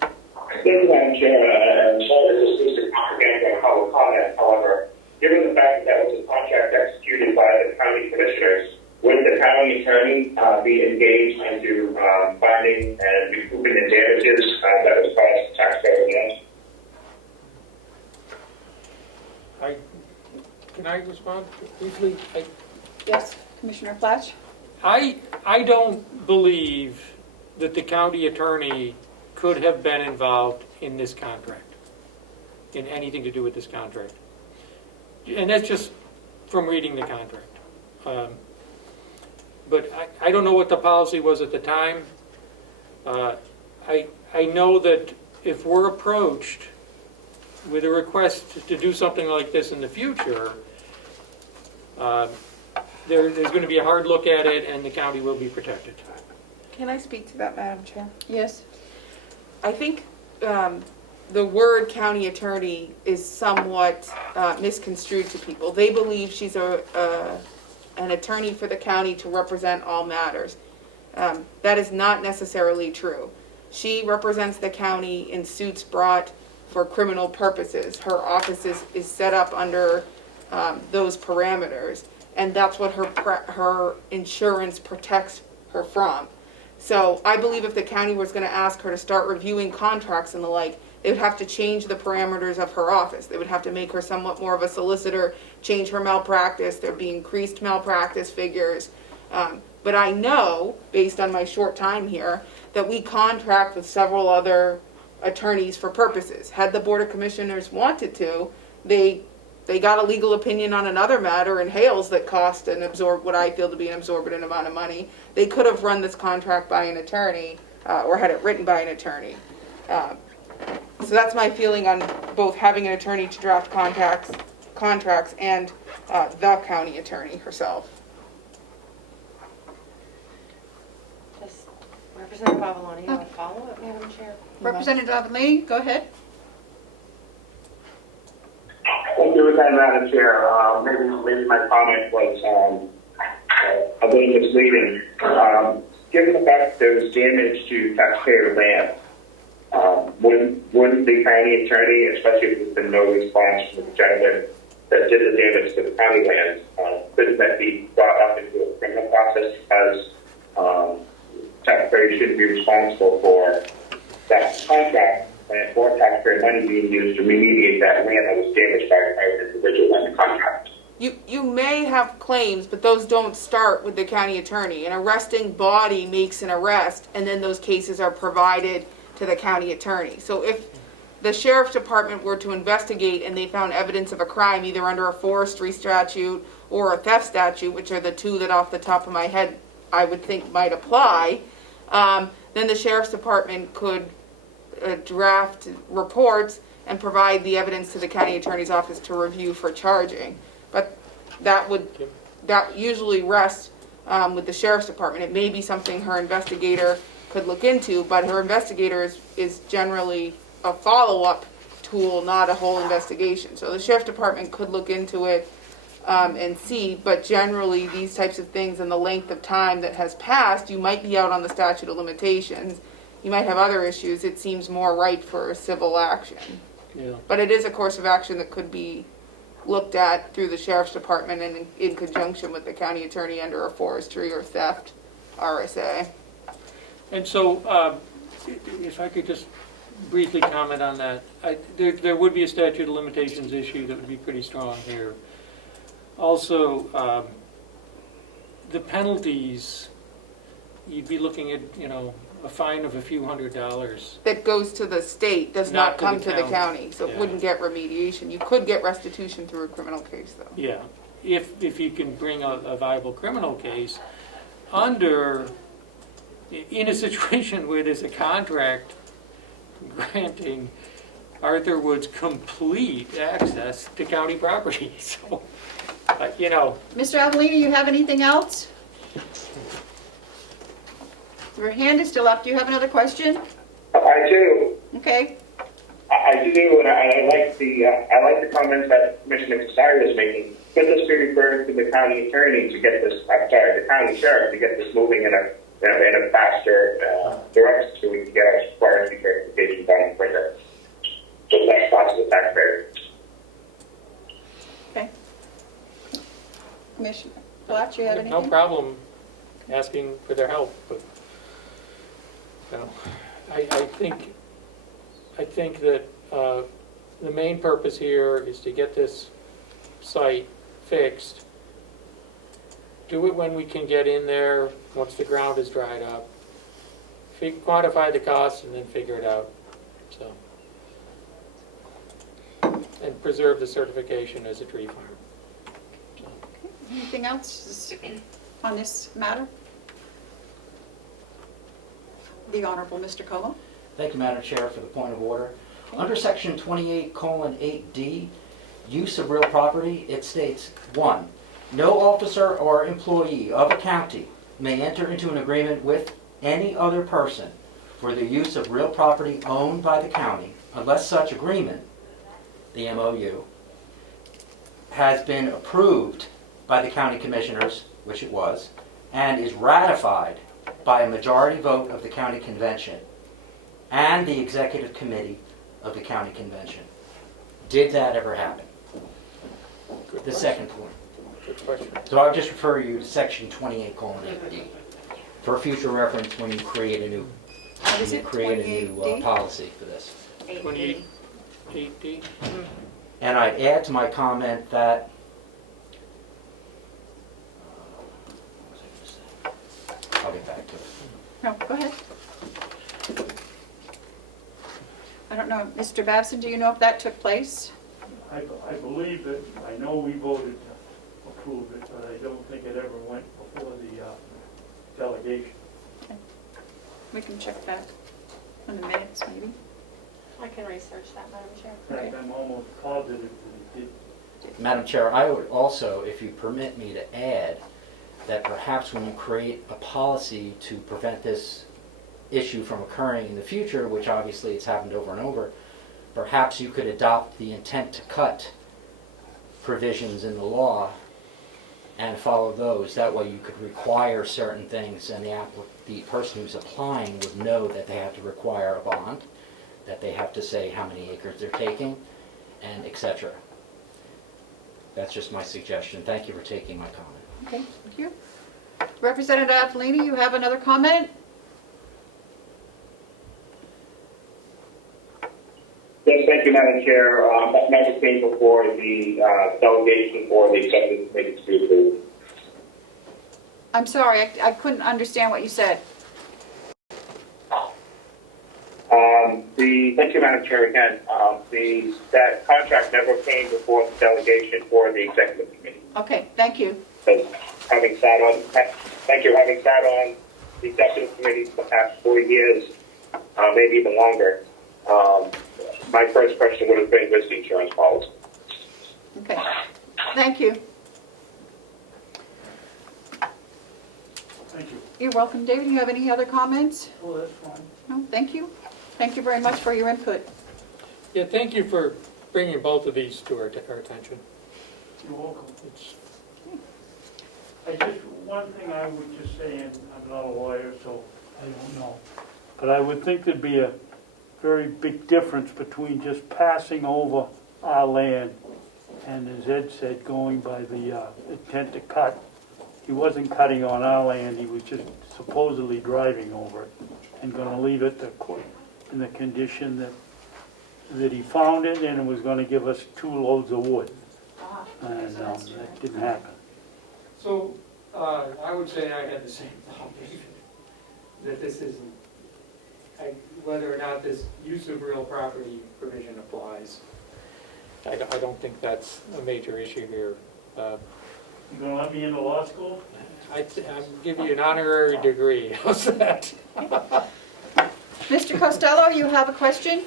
Thank you, Madam Chair. I'm sorry this is a comprehensive public comment. However, given the fact that that was a contract executed by the county commissioners, would the county attorney be engaged into finding and recouping the damages that was caused to taxpayers? Can I respond briefly? Yes, Commissioner Flash? I don't believe that the county attorney could have been involved in this contract, in anything to do with this contract. And that's just from reading the contract. But I don't know what the policy was at the time. I know that if we're approached with a request to do something like this in the future, there's going to be a hard look at it, and the county will be protected. Can I speak to that, Madam Chair? Yes. I think the word county attorney is somewhat misconstrued to people. They believe she's an attorney for the county to represent all matters. That is not necessarily true. She represents the county in suits brought for criminal purposes. Her office is set up under those parameters, and that's what her insurance protects her from. So I believe if the county was going to ask her to start reviewing contracts and the like, they would have to change the parameters of her office. They would have to make her somewhat more of a solicitor, change her malpractice. There'd be increased malpractice figures. But I know, based on my short time here, that we contract with several other attorneys for purposes. Had the Board of Commissioners wanted to, they got a legal opinion on another matter in Hales that cost what I feel to be an exorbitant amount of money. They could have run this contract by an attorney or had it written by an attorney. So that's my feeling on both having an attorney to draft contracts and the county attorney herself. Does Representative Avellini have a follow-up, Madam Chair? Representative Avellini, go ahead. Thank you, Madam Chair. Maybe my comment was a little misleading. Given the fact that there was damage to taxpayer land, wouldn't the county attorney, especially if there's been no response from the gentleman that did the damage to the county land, couldn't that be brought up into a criminal process as taxpayers should be responsible for that contract and for taxpayer money being used to remediate that land that was damaged by a private individual under contract? You may have claims, but those don't start with the county attorney. An arresting body makes an arrest, and then those cases are provided to the county attorney. So if the sheriff's department were to investigate and they found evidence of a crime, either under a forestry statute or a theft statute, which are the two that off the top of my head I would think might apply, then the sheriff's department could draft reports and provide the evidence to the county attorney's office to review for charging. But that usually rests with the sheriff's department. It may be something her investigator could look into, but her investigator is generally a follow-up tool, not a whole investigation. So the sheriff's department could look into it and see, but generally these types of things and the length of time that has passed, you might be out on the statute of limitations. You might have other issues. It seems more right for civil action. Yeah. But it is a course of action that could be looked at through the sheriff's department and in conjunction with the county attorney under a forestry or theft RSA. And so, if I could just briefly comment on that, there would be a statute of limitations issue that would be pretty strong here. Also, the penalties, you'd be looking at, a fine of a few $100s. That goes to the state, does Not not to come the to the county. county, so it Yeah. wouldn't get remediation. You could get restitution through a criminal case, though. Yeah, if you can bring a viable criminal case in a situation where there's a contract granting Arthur Woods complete access to county property, so, Mr. Avelino, you have anything else? Your hand is still up. Do you have another question? I do. Okay. I do, and I like the comments that Commissioner Casari was making. Could this be referred to the county attorney to get this? I'm sorry, the county sheriff to get this moving in a faster direction, so we can get our required verification done quicker. So less cost to the taxpayer. Okay. Commissioner Blatch, you have anything? no problem asking for their help, but, I think that the main purpose here is to get this site fixed. Do it when we can get in there, once the ground is dried up. Quantify the costs and then figure it out, so. And preserve the certification as a tree farm. Anything else on this matter? The Honorable Mr. Comeau. Thank you, Madam Chair, for the point of order. Under Section 28:8D, use of real property, it states, 1, no officer or employee of a county may enter into an agreement with any other person for the use of real property owned by the county unless such agreement, the MOU, has been approved by the county commissioners, which it was, and is ratified by a majority vote of the county convention and the executive committee of the county convention. Did that ever happen? The second point. Good question. So I would just refer you to Section 28:8D for future reference when you create a new, What is it, 28D? policy for this. 28D? And I'd add to my comment that I'll get back to it. No, go ahead. I don't know, Mr. Babson, do you know if that took place? I believe it, I know we voted to approve it, but I don't think it ever went before the delegation. We can check that in the minutes, maybe. I can research that, Madam Chair. In fact, I'm almost positive that it did. Madam Chair, I would also, if you permit me to add, that perhaps when you create a policy to prevent this issue from occurring in the future, which obviously it's happened over and over, perhaps you could adopt the intent to cut provisions in the law and follow those. That way you could require certain things, and the person who's applying would know that they have to require a bond, that they have to say how many acres they're taking, and etc. That's just my suggestion. Thank you for taking my comment. Okay, thank you. Representative Avelino, you have another comment? Yes, thank you, Madam Chair. That never came before the delegation or the executive committee to approve. I'm sorry, I couldn't understand what you said. Thank you, Madam Chair, again. That contract never came before the delegation or the executive committee. Okay, thank you. So having sat on the executive committee for the past 4 years, maybe even longer, my first question would have been, where's the insurance policy? Okay, thank you. Thank you. You're welcome. David, you have any other comments? Oh, that's fine. No, thank you. Thank you very much for your input. Yeah, thank you for bringing both of these to our attention. You're welcome. It's, One thing I would just say, and I'm not a lawyer, so I don't know, but I would think there'd be a very big difference between just passing over our land and, as Ed said, going by the intent to cut. He wasn't cutting on our land, he was just supposedly driving over it and gonna leave it in the condition that he found it, and it was gonna give us 2 loads of wood. And that didn't happen. so I would say I had the same thought, David, that this isn't, whether or not this use of real property provision applies. I don't think that's a major issue here. You gonna let me into law school? I'll give you an honorary degree, how's that? Mr. Costello, you have a question?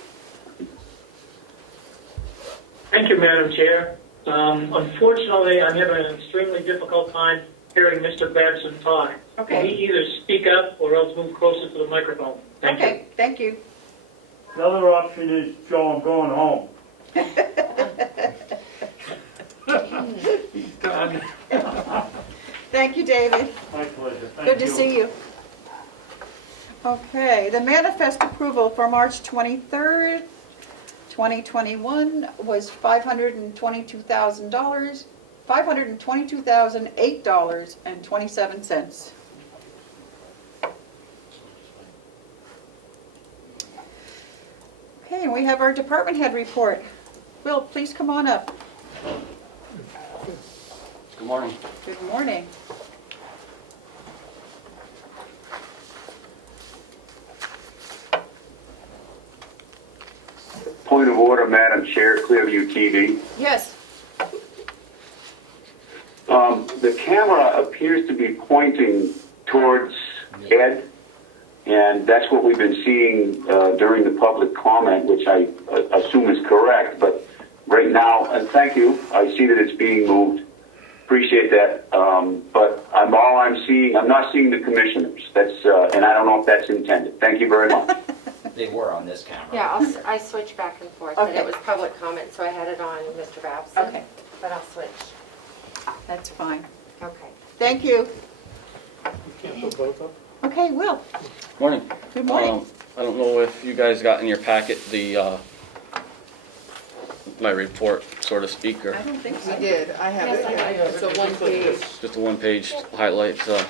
Thank you, Madam Chair. Unfortunately, I'm having an extremely difficult time hearing Mr. Babson talk. Can he Okay, either speak up or else move closer to the microphone? Thank you. okay, thank you. The other option is, Joe, I'm going home. He's done. Thank you, David. My pleasure, thank you. Good to see you. Okay, the manifest approval for March 23rd, 2021 was $522,000, $522,008.27. Okay, and we have our department head report. Will, please come on up. Good morning. Good morning. Point of order, Madam Chair, Clearview TV. Yes, The camera appears to be pointing towards Ed, and that's what we've been seeing during the public comment, which I assume is correct. But right now, and thank you, I see that it's being moved. Appreciate that. But I'm not seeing the commissioners. That's and I don't know if that's intended. Thank you very much. They were on this camera. Yeah, I switch back and forth, but Okay. it was public comment, so I had it on Mr. Babson. Okay. But I'll switch. that's fine. Okay. Thank you. You can't put both up? Okay, Will, Morning. good morning. I don't know if you guys got in your packet the, my report, so to speak, or I don't think We so. did, I have Yes, it I here. have It's a one page. just a one-page highlight. I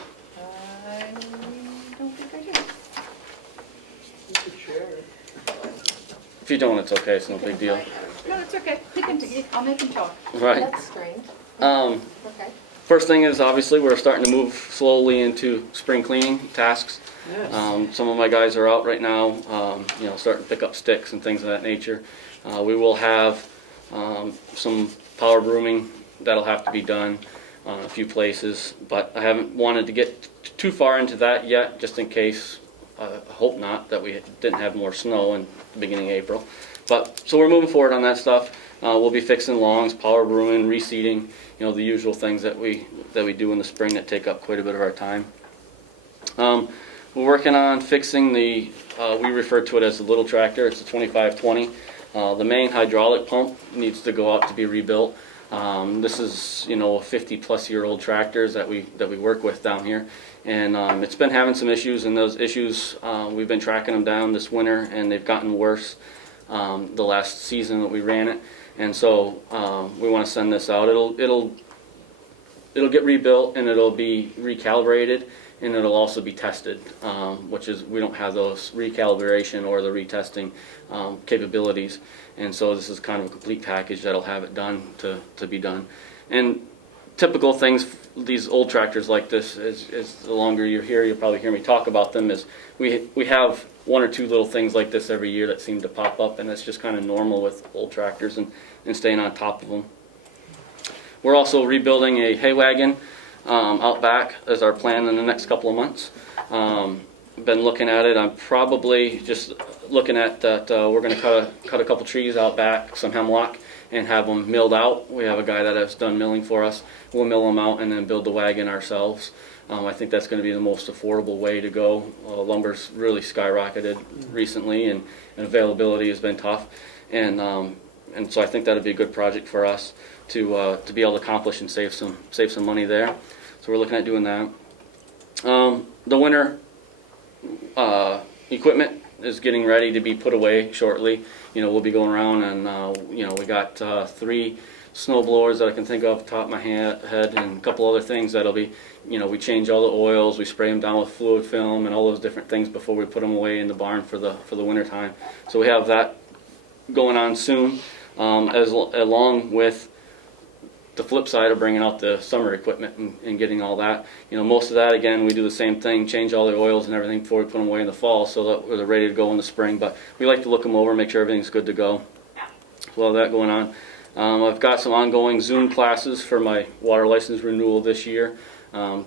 don't think I do. You could share it. If you don't, it's okay, it's no big deal. No, it's okay. I'll make him talk. Right. That's strange. Okay. First thing is, obviously, we're starting to move slowly into spring cleaning tasks. Some of my guys are out right now, starting to pick up sticks and things of that nature. We will have some power brooming that'll have to be done on a few places, but I haven't wanted to get too far into that yet, just in case. I hope not, that we didn't have more snow in the beginning of April. So we're moving forward on that stuff. We'll be fixing lawns, power brooming, reseeding, the usual things that we do in the spring that take up quite a bit of our time. We're working on fixing we refer to it as the little tractor. It's a 2520. The main hydraulic pump needs to go out to be rebuilt. This is, a 50-plus-year-old tractor that we work with down here, and it's been having some issues. And those issues, we've been tracking them down this winter, and they've gotten worse the last season that we ran it. And so we want to send this out. It'll get rebuilt, and it'll be recalibrated, and it'll also be tested, which is, we don't have those recalibration or the retesting capabilities. And so this is kind of a complete package that'll have it done to be done. And typical things, these old tractors like this, is the longer you're here, you'll probably hear me talk about them, is we have one or two little things like this every year that seem to pop up, and that's just kind of normal with old tractors and staying on top of them. We're also rebuilding a hay wagon out back as our plan in the next couple of months. Been looking at it. I'm probably just looking at that. We're going to cut a couple trees out back, some hemlock, and have them milled out. We have a guy that has done milling for us. We'll mill them out and then build the wagon ourselves. I think that's going to be the most affordable way to go. Lumber's really skyrocketed recently, and availability has been tough. And so I think that'd be a good project for us to be able to accomplish and save some money there. So we're looking at doing that. The winter equipment is getting ready to be put away shortly. We'll be going around, and we got 3 snow blowers that I can think of off the top of my head, and a couple other things that'll be, we change all the oils, we spray them down with fluid film and all those different things before we put them away in the barn for the winter time. So we have that going on soon, along with the flip side of bringing out the summer equipment and getting all that. You know, most of that, again, we do the same thing, change all the oils and everything before we put them away in the fall so that they're ready to go in the spring. But we like to look them over, make sure everything's good to go. So all that going on. I've got some ongoing Zoom classes for my water license renewal this year.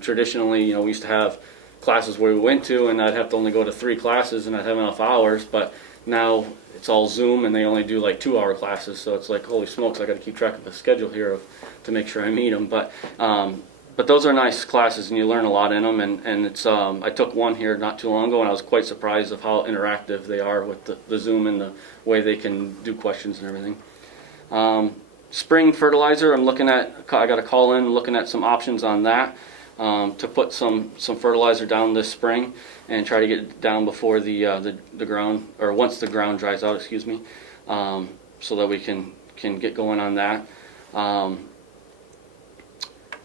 Traditionally, you know, we used to have classes where we went to and I'd have to only go to 3 classes and I'd have enough hours, but now it's all Zoom and they only do like 2-hour classes, so it's like, holy smokes, I got to keep track of the schedule here to make sure I meet them. But those are nice classes and you learn a lot in them, and it's I took one here not too long ago and I was quite surprised of how interactive they are with the Zoom and the way they can do questions and everything. Spring fertilizer, I got a call in looking at some options on that. To put some fertilizer down this spring and try to get it down before the ground, or once the ground dries out, excuse me, so that we can get going on that.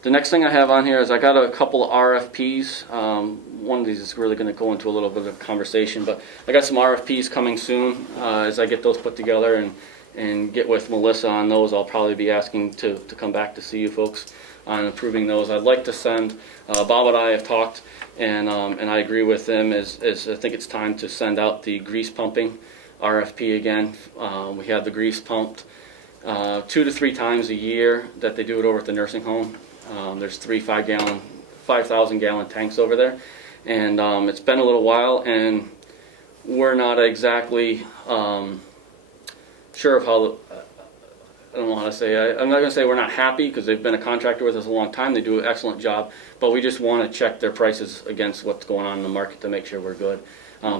The next thing I have on here is I got a couple of RFPs. One of these is really going to go into a little bit of conversation, but I got some RFPs coming soon. As I get those put together and get with Melissa on those, I'll probably be asking to come back to see you folks on approving those. I'd like to send, Bob and I have talked, and I agree with them, is I think it's time to send out the grease pumping RFP again. We have the grease pumped 2 to 3 times a year that they do it over at the nursing home. There's 3 5,000 gallon tanks over there, and it's been a little while, and we're not exactly sure of how I don't know how to say. I'm not going to say we're not happy because they've been a contractor with us a long time. They do an excellent job, but we just want to check their prices against what's going on in the market to make sure we're good.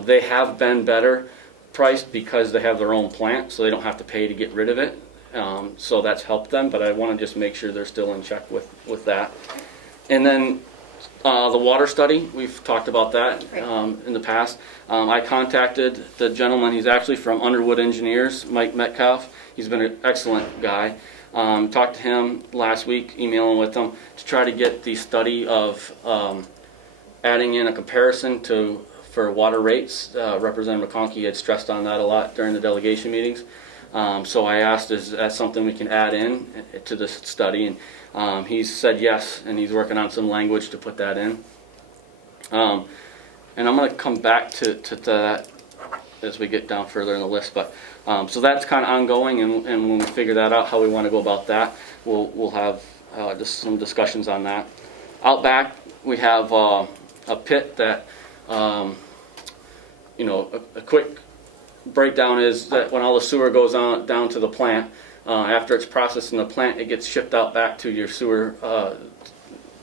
They have been better priced because they have their own plant, so they don't have to pay to get rid of it. So that's helped them, but I want to just make sure they're still in check with that. And then the water study, we've talked about that in the past. I contacted the gentleman, he's actually from Underwood Engineers, Mike Metcalf. He's been an excellent guy. Talked to him last week, emailing with him to try to get the study of adding in a comparison for water rates. Representative McConkey had stressed on that a lot during the delegation meetings. So I asked, is that something we can add in to this study? And he said yes, and he's working on some language to put that in. And I'm going to come back to that as we get down further in the list. But so that's kind of ongoing, and when we figure that out, how we want to go about that, we'll have just some discussions on that. Out back, we have a pit that, a quick breakdown is that when all the sewer goes on down to the plant, after it's processed in the plant, it gets shipped out back to your sewer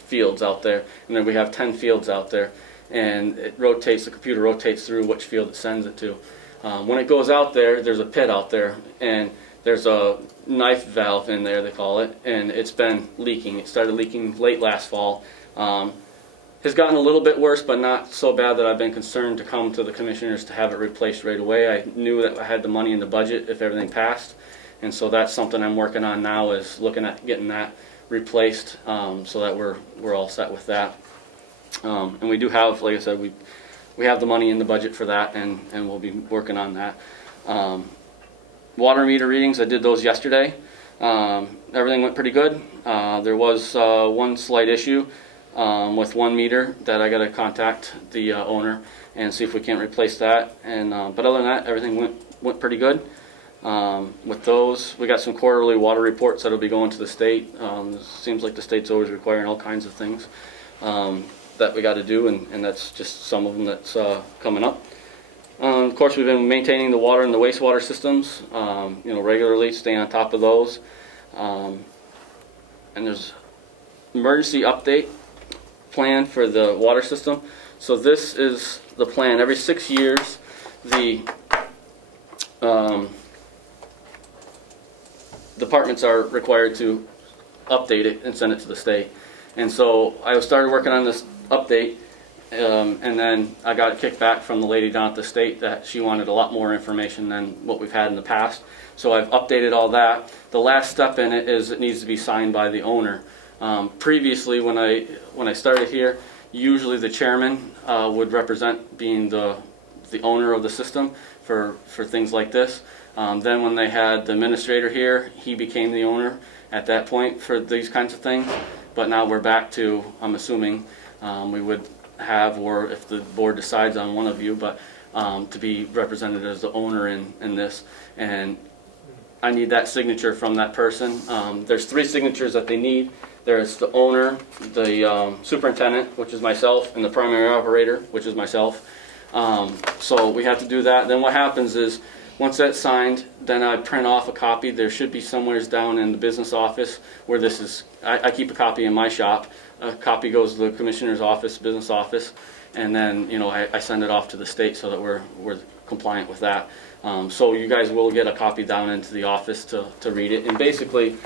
fields out there, and then we have 10 fields out there, and the computer rotates through which field it sends it to. When it goes out there, there's a pit out there, and there's a knife valve in there, they call it, and it's been leaking. It started leaking late last fall. Has gotten a little bit worse, but not so bad that I've been concerned to come to the commissioners to have it replaced right away. I knew that I had the money in the budget if everything passed, and so that's something I'm working on now, is looking at getting that replaced, so that we're all set with that. And we do have, like I said, we have the money in the budget for that, and we'll be working on that. Water meter readings, I did those yesterday. Everything went pretty good. There was one slight issue with one meter that I got to contact the owner and see if we can't replace that. And but other than that, everything went pretty good. With those, we got some quarterly water reports that'll be going to the state. It seems like the state's always requiring all kinds of things that we got to do, and that's just some of them that's coming up. Of course, we've been maintaining the water and the wastewater systems, regularly, staying on top of those. And there's emergency update plan for the water system. So this is the plan. Every 6 years, the departments are required to update it and send it to the state. And so I started working on this update, and then I got a kickback from the lady down at the state that she wanted a lot more information than what we've had in the past. So I've updated all that. The last step in it is it needs to be signed by the owner. Previously, when I started here, usually the chairman would represent being the the owner of the system for things like this. Then when they had the administrator here, he became the owner at that point for these kinds of things. But now we're back to, I'm assuming, we would have, or if the board decides on one of you, but to be represented as the owner in this. And I need that signature from that person. There's 3 signatures that they need. There's the owner, the superintendent, which is myself, and the primary operator, which is myself. So we have to do that. Then what happens is, once that's signed, then I print off a copy. There should be somewhere down in the business office where this is, I keep a copy in my shop. A copy goes to the commissioner's office, business office, and then, you know, I send it off to the state so that we're compliant with that. So you guys will get a copy down into the office to read it. And basically,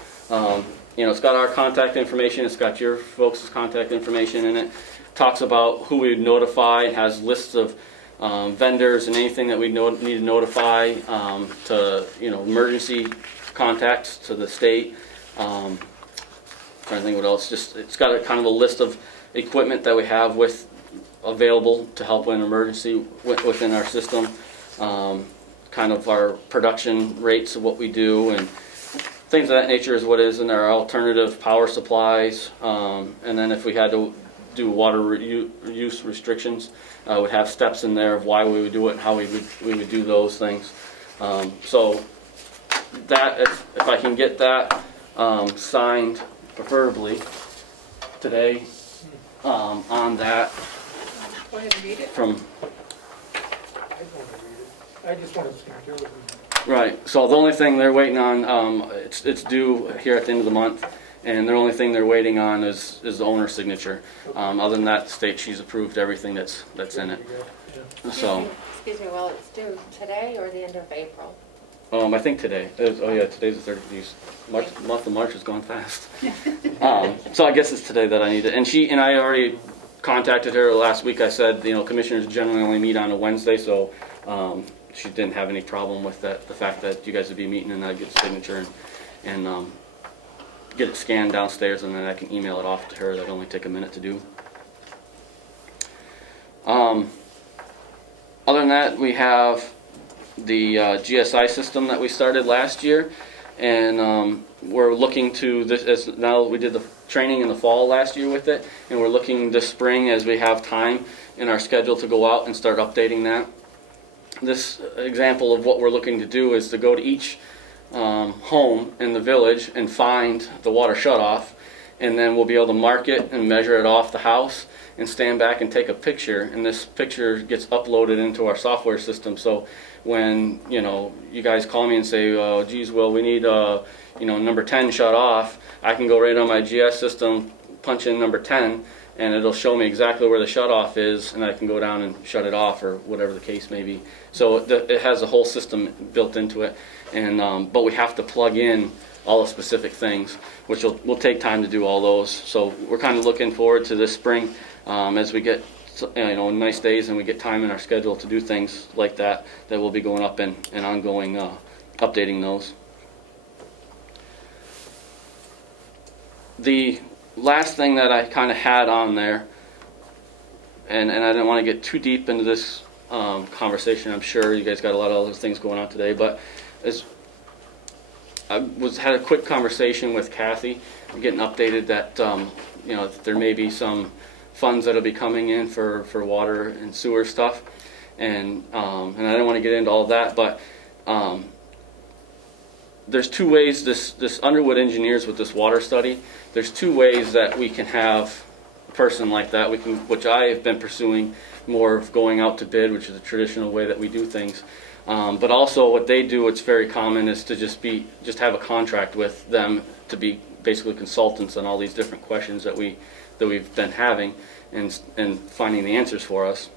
you know, it's got our contact information, it's got your folks' contact information in it. Talks about who we would notify, it has lists of vendors and anything that we need to notify to, you know, emergency contacts to the state. Trying to think what else. Just, it's got a kind of a list of equipment that we have available to help in an emergency within our system. Kind of our production rates of what we do and things of that nature is what is in our alternative power supplies. And then if we had to do water use restrictions, would have steps in there of why we would do it and how we would do those things. So that, if I can get that signed, preferably today, on that. Go ahead and read it. I just want to secure it. Right, so the only thing they're waiting on, it's due here at the end of the month, and the only thing they're waiting on is the owner's signature. Other than that, the state, she's approved everything that's in it. So, Excuse me, well, it's due today or the end of April? I think today. Oh yeah, today's the 30th. Month of March has gone fast. So I guess it's today that I need it. And I already contacted her last week. I said, you know, commissioners generally only meet on a Wednesday, so she didn't have any problem with that. The fact that you guys would be meeting and I'd get a signature and get it scanned downstairs, and then I can email it off to her. That'd only take a minute to do. Other than that, we have the GSI system that we started last year, and we're looking to this as now we did the training in the fall last year with it, and we're looking this spring as we have time in our schedule to go out and start updating that. This example of what we're looking to do is to go to each home in the village and find the water shutoff, and then we'll be able to mark it and measure it off the house and stand back and take a picture, and this picture gets uploaded into our software system. So when, you know, you guys call me and say, oh, geez, well, we need you know, number 10 shut off, I can go right on my GS system, punch in number 10, and it'll show me exactly where the shutoff is, and I can go down and shut it off, or whatever the case may be. So it has a whole system built into it, and but we have to plug in all the specific things, which will take time to do all those. So we're kind of looking forward to this spring as we get, you know, nice days and we get time in our schedule to do things like that, that we'll be going up and ongoing updating those. The last thing that I kind of had on there, and I didn't want to get too deep into this conversation. I'm sure you guys got a lot of other things going on today, but had a quick conversation with Kathy, getting updated that you know, there may be some funds that'll be coming in for water and sewer stuff, and I didn't want to get into all of that, but there's 2 ways this Underwood Engineers with this water study. There's 2 ways that we can have a person like that. Which I have been pursuing more of going out to bid, which is a traditional way that we do things. But also what they do, what's very common, is to just have a contract with them to be basically consultants on all these different questions that we've been having and finding the answers for us.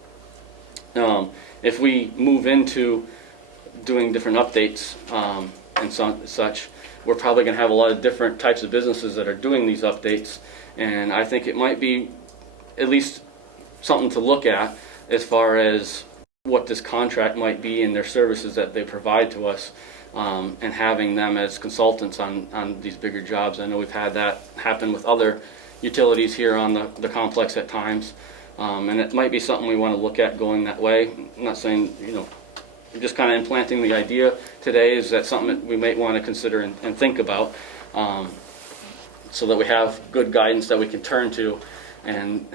If we move into doing different updates and such, we're probably going to have a lot of different types of businesses that are doing these updates, and I think it might be at least something to look at as far as what this contract might be and their services that they provide to us, and having them as consultants on these bigger jobs. I know we've had that happen with other utilities here on the complex at times, And it might be something we want to look at going that way. I'm not saying, I'm just kind of implanting the idea today. Is that something that we might want to consider and think about, so that we have good guidance that we can turn to. And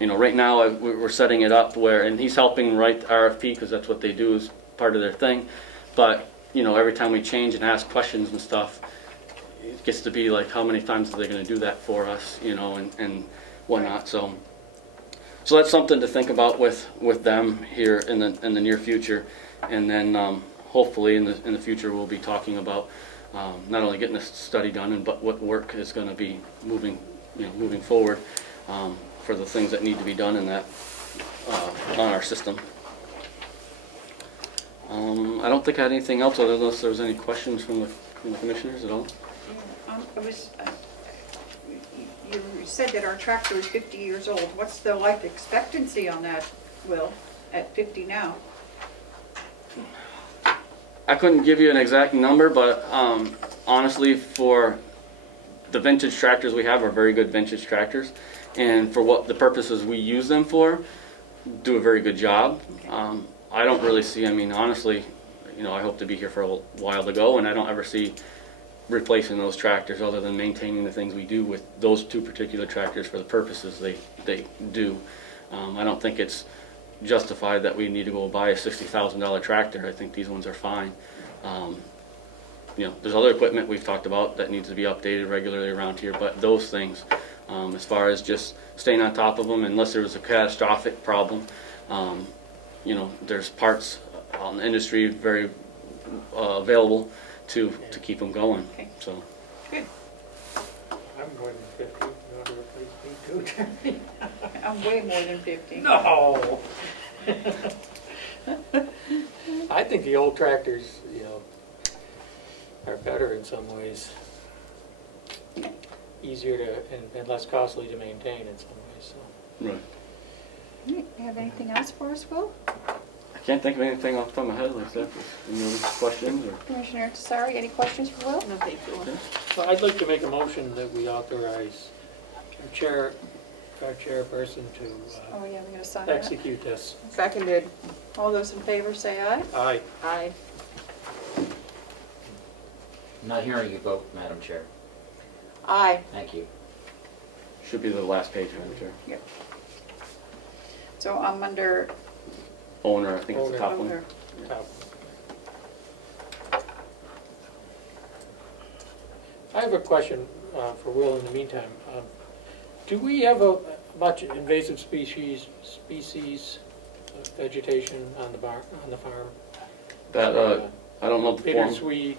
right now we're setting it up where, and he's helping write the RFP because that's what they do as part of their thing. But every time we change and ask questions and stuff, it gets to be like, how many times are they going to do that for us, and whatnot. So that's something to think about with them here in the near future, and then hopefully in the future we'll be talking about not only getting this study done, but what work is going to be moving forward for the things that need to be done in that on our system. I don't think I had anything else unless there was any questions from the commissioners at all. You said that our tractor is 50 years old. What's the life expectancy on that, Will, at 50 now? I couldn't give you an exact number, but honestly, for the vintage tractors we have are very good vintage tractors, and for what the purposes we use them for, do a very good job. I don't really see, honestly, I hope to be here for a while to go, and I don't ever see replacing those tractors other than maintaining the things we do with those two particular tractors for the purposes they do. I don't think it's justified that we need to go buy a $60,000 tractor. I think these ones are fine. There's other equipment we've talked about that needs to be updated regularly around here, but those things, as far as just staying on top of them, unless there was a catastrophic problem, there's parts on the industry very available to keep them going. Okay. So. Good. I'm more than 50. You want to replace me too? I'm way more than 50. No! I think the old tractors, are better in some ways. Easier to, and less costly to maintain in some ways, so. Right. You have anything else for us, Will? I can't think of anything off the top of my head like that. Any other questions? Or? Commissioner Tesari, any questions for Will? No, thank you. Well, I'd like to make a motion that we authorize our chairperson to Oh, yeah, we're going to sign that. execute this. Seconded. All those in favor say aye. Aye. Aye. I'm not hearing you vote, Madam Chair. Aye. Thank you. Should be the last page, Madam Chair. Yep. So I'm under Owner, I think it's the top owner. one. Top. I have a question for Will in the meantime. Do we have a much invasive species vegetation on the farm? That I don't know the form. Bittersweet.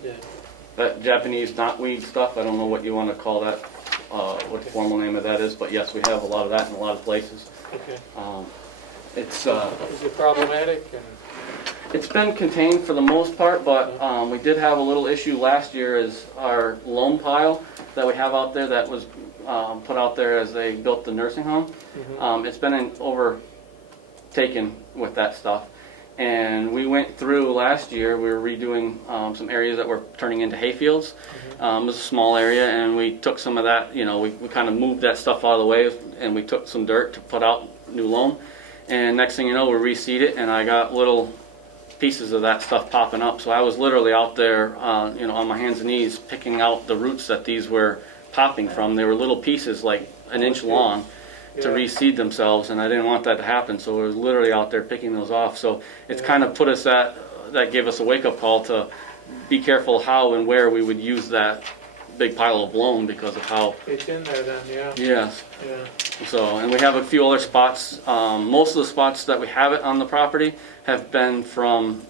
That Japanese knotweed stuff. I don't know what you want to call that. What the formal name of that is, but yes, we have a lot of that in a lot of places. Okay. It's Is it problematic? it's been contained for the most part, but we did have a little issue last year. Is our loam pile that we have out there that was put out there as they built the nursing home. It's been overtaken with that stuff. And we went through last year, we were redoing some areas that were turning into hayfields. It was a small area, and we took some of that, we kind of moved that stuff out of the way, and we took some dirt to put out new loam. And next thing you know, we reseed it, and I got little pieces of that stuff popping up. So I was literally out there, on my hands and knees, picking out the roots that these were popping from. They were little pieces like an inch long to reseed themselves, and I didn't want that to happen, so I was literally out there picking those off. So it's kind of put us that gave us a wake-up call to be careful how and where we would use that big pile of loam because of how... It's in there then, yeah. Yes. Yeah. So, and we have a few other spots. Most of the spots that we have it on the property have been from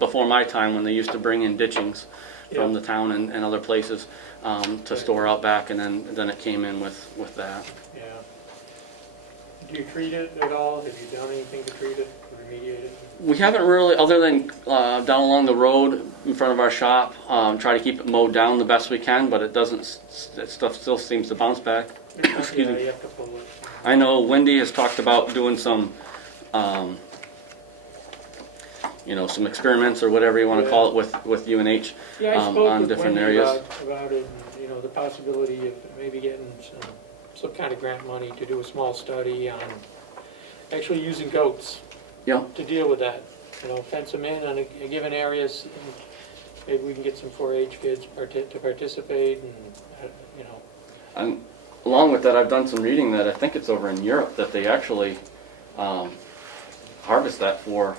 before my time when they used to bring in ditchings from the town and other places to store out back, and then it came in with that. Yeah. Do you treat it at all? Have you done anything to treat it, remediate it? We haven't really, other than down along the road in front of our shop, try to keep it mowed down the best we can, but it doesn't, that stuff still seems to bounce back. Excuse me. You have to pull it. I know Wendy has talked about doing some, some experiments or whatever you want to call it with UNH Yeah, I spoke on with different Wendy areas. about it, and, the possibility of maybe getting some kind of grant money to do a small study on actually using goats Yeah. to deal with that. You know, fence them in on a given areas, and maybe we can get some 4-H kids to participate, and, you know. And along with that, I've done some reading that I think it's over in Europe that they actually harvest that for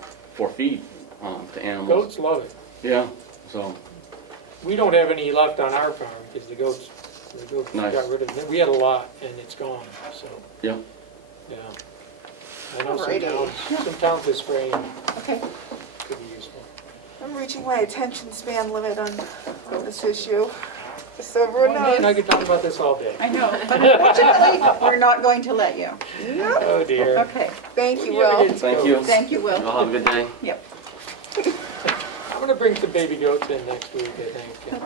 feed to animals. Goats love it. Yeah, so, We don't have any left on our farm, because the goats Nice. got rid of them. We had a lot, and it's gone, so, yeah. yeah. I know Alrighty. some towns are spraying, Okay. could be useful. I'm reaching my attention span limit on this issue, just so everyone Well, man, I knows. could talk about this all day. I know, but unfortunately, we're not going to let you. Yep. Oh, dear. Okay, Thank you, We ever Will. get Thank you. thank you, Will. Y'all have a good day. Yep. I'm gonna bring some baby goats in next week, I think.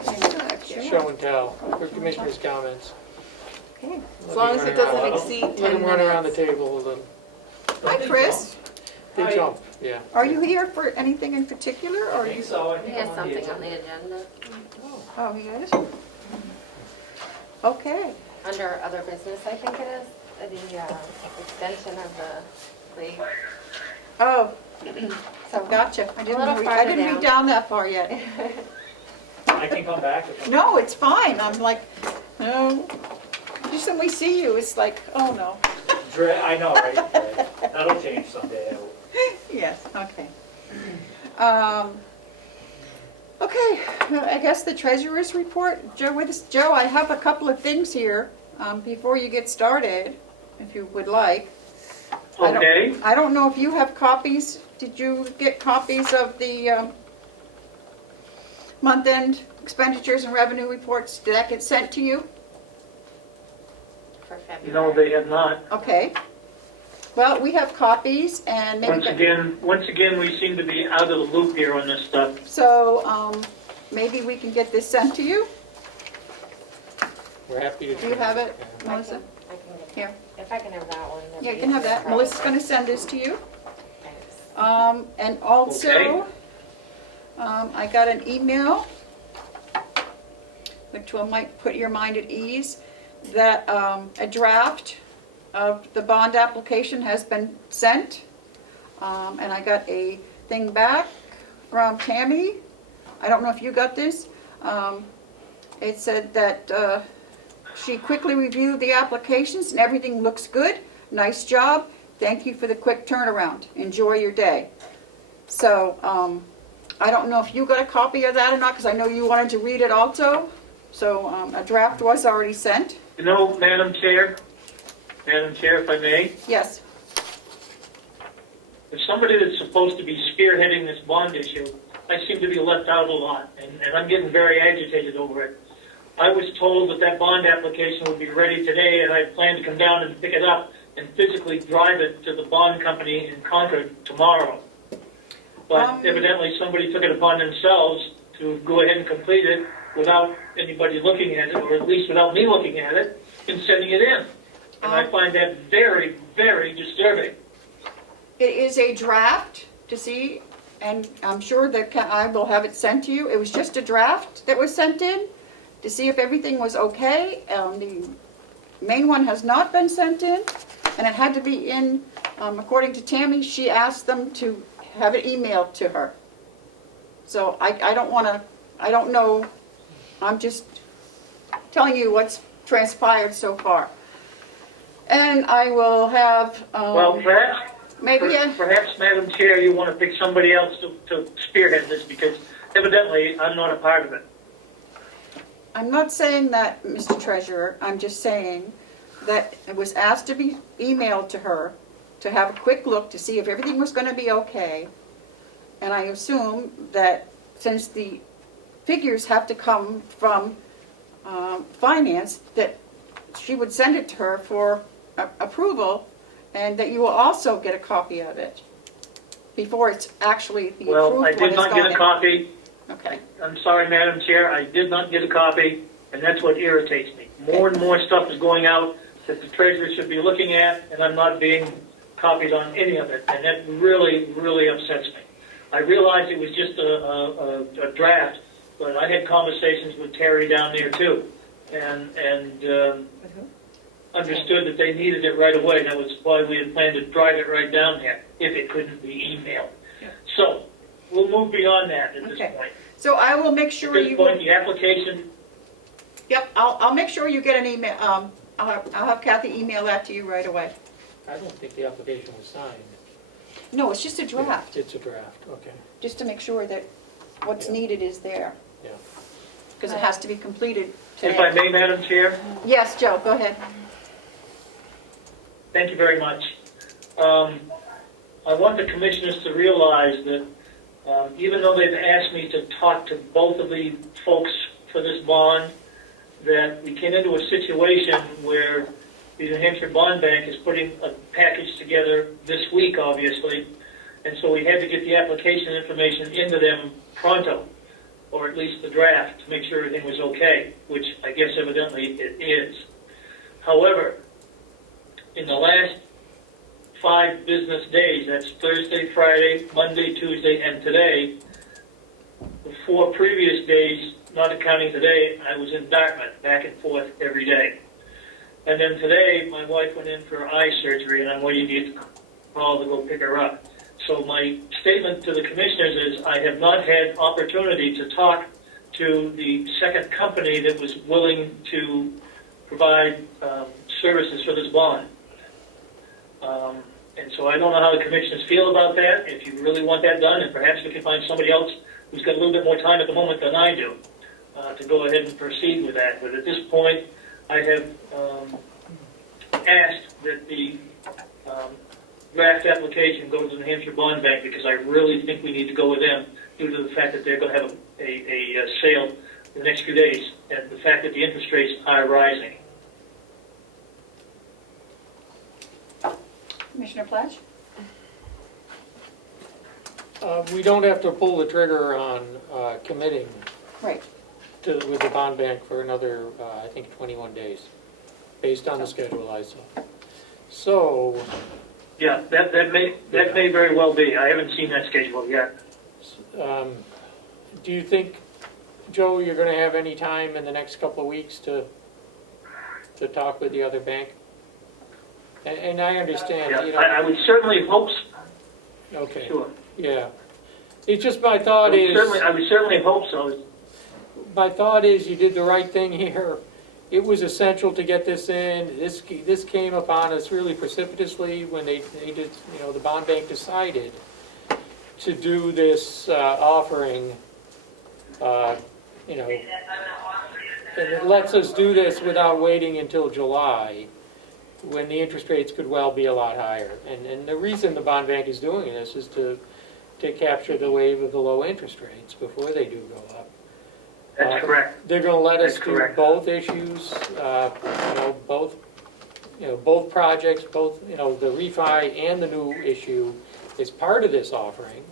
Okay. Show and tell, for commissioners' comments. Okay. As long as it doesn't exceed Let 10 them run around the minutes. table, and Hi, Chris. they jump, yeah. Are you here for anything in particular, or? I think so, I He think has I'm on something the on the agenda. Oh, he is? Okay. Under other business, I think it is, the extension of the league. Oh, So gotcha. I A little didn't farther read down that far yet. I can come back if I'm. No, it's fine. I'm like, no. Just when we see you, it's like, oh, no. I know, right? That'll change someday. Yes, okay. Okay, I guess the treasurer's report. Joe, I have a couple of things here before you get started, if you would like. Okay. I don't know if you have copies. Did you get copies of the month-end expenditures and revenue reports? Did that get sent to you? For February. No, they have not. Okay. Well, we have copies, and maybe... Once again, we seem to be out of the loop here on this stuff. So, maybe we can get this sent to you? We're happy to. Do you have it, I Melissa? can get Here. If I can have that one. that'd Yeah, you be can have no that. problem. Melissa's gonna send this to you. Thanks. And also, Okay. I got an email, which might put your mind at ease, that a draft of the bond application has been sent. And I got a thing back from Tammy. I don't know if you got this. It said that she quickly reviewed the applications and everything looks good. Nice job. Thank you for the quick turnaround. Enjoy your day. So, I don't know if you got a copy of that or not, because I know you wanted to read it also. So, a draft was already sent. You know, Madam Chair, if I may, Yes. as somebody that's supposed to be spearheading this bond issue, I seem to be left out a lot, and I'm getting very agitated over it. I was told that that bond application would be ready today, and I planned to come down and pick it up and physically drive it to the bond company in Concord tomorrow. But evidently, somebody took it upon themselves to go ahead and complete it without anybody looking at it, or at least without me looking at it, and sending it in. And I find that very, very disturbing. It is a draft to see, and I'm sure that I will have it sent to you. It was just a draft that was sent in to see if everything was okay. The main one has not been sent in, and it had to be in, according to Tammy, she asked them to have it emailed to her. So I don't want to, I don't know, I'm just telling you what's transpired so far. And I will have, Well, perhaps, maybe perhaps, Madam Chair, you want to pick somebody else to spearhead this, because evidently I'm not a part of it. I'm not saying that, Mr. Treasurer, I'm just saying that it was asked to be emailed to her to have a quick look to see if everything was going to be okay. And I assume that since the figures have to come from finance, that she would send it to her for approval, and that you will also get a copy of it before it's actually the approved Well, one I is did not gone get a in. copy. Okay. I'm sorry, Madam Chair, I did not get a copy, and that's what irritates me. More and more stuff is going out that the treasurer should be looking at, and I'm not being copied on any of it, and that really, really upsets me. I realize it was just a draft, but I had conversations with Terry down there too, and understood that they needed it right away. That was why we had planned to drive it right down there, if it couldn't be emailed. So, we'll move beyond that at this Okay. point. So I will make sure At this you. point, the application, Yep, I'll make sure you get an email, I'll have Kathy email that to you right away. I don't think the application was signed. No, it's just a draft, It's a draft, okay, just to make sure that what's Yeah. needed is there, yeah. because it has to be completed if I today. may, Madam Chair, Yes, Joe, go ahead. thank you very much. I want the commissioners to realize that even though they've asked me to talk to both of the folks for this bond, that we came into a situation where the New Hampshire Bond Bank is putting a package together this week, obviously, and so we had to get the application information into them pronto, or at least the draft, to make sure everything was okay, which I guess evidently it is. However, in the last 5 business days, that's Thursday, Friday, Monday, Tuesday, and today, the 4 previous days, not accounting today, I was in Dartmouth, back and forth every day. And then today, my wife went in for eye surgery, and I'm waiting to get the call to go pick her up. So my statement to the commissioners is I have not had opportunity to talk to the second company that was willing to provide services for this bond. And so I don't know how the commissioners feel about that. If you really want that done, and perhaps we can find somebody else who's got a little bit more time at the moment than I do to go ahead and proceed with that. But at this point, I have asked that the draft application go to the New Hampshire Bond Bank because I really think we need to go with them due to the fact that they're going to have a sale in the next few days and the fact that the interest rates are rising. Commissioner Plash? We don't have to pull the trigger on committing Right. with the bond bank for another, I think, 21 days, based on the schedule I saw. So, Yeah, that may very well be. I haven't seen that schedule yet. do you think, Joe, you're going to have any time in the next couple of weeks to talk with the other bank? And I understand, Yeah, you know. I would certainly hope. Okay. Sure. Yeah. It's just my thought is. I would certainly hope so. My thought is you did the right thing here. It was essential to get this in. This came upon us really precipitously when they did, you know, the bond bank decided to do this offering, you know, and it lets us do this without waiting until July, when the interest rates could well be a lot higher. And the reason the bond bank is doing this is to capture the wave of the low interest rates before they do go up. That's correct. They're going to let us That's do correct. both issues, both projects, both, the refi and the new issue is part of this offering.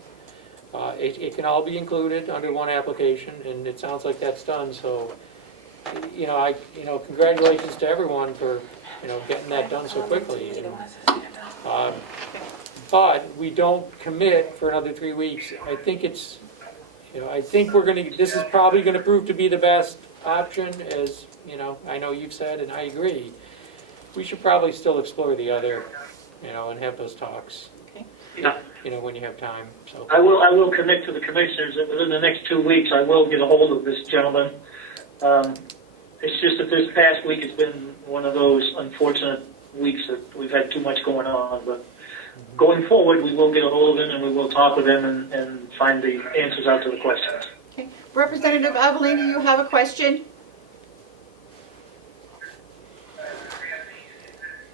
It can all be included under one application, and it sounds like that's done. So, congratulations to everyone for, getting that done so quickly. And, but we don't commit for another 3 weeks. I think it's. I think this is probably going to prove to be the best option, as, I know you've said, and I agree. We should probably still explore the other, and have those talks, Yeah. when you have time, so. I will commit to the commissioners that within the next 2 weeks, I will get a hold of this gentleman. It's just that this past week has been one of those unfortunate weeks that we've had too much going on, but going forward, we will get a hold of him and we will talk with him and find the answers out to the questions. Okay. Representative Avelini, you have a question?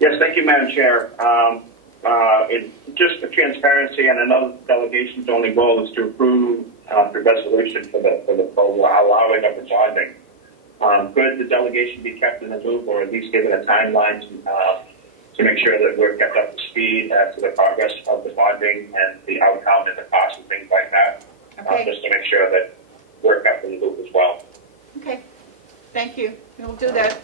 Yes, thank you, Madam Chair. Just for transparency, and another delegation's only goal is to approve the resolution for allowing of the bonding. Could the delegation be kept in the loop, or at least given a timeline to make sure that we're kept up to speed as to the progress of the bonding and the outcome and the cost and things like that? Okay. Just to make sure that we're kept in the loop as well. Okay, thank you. We'll do that.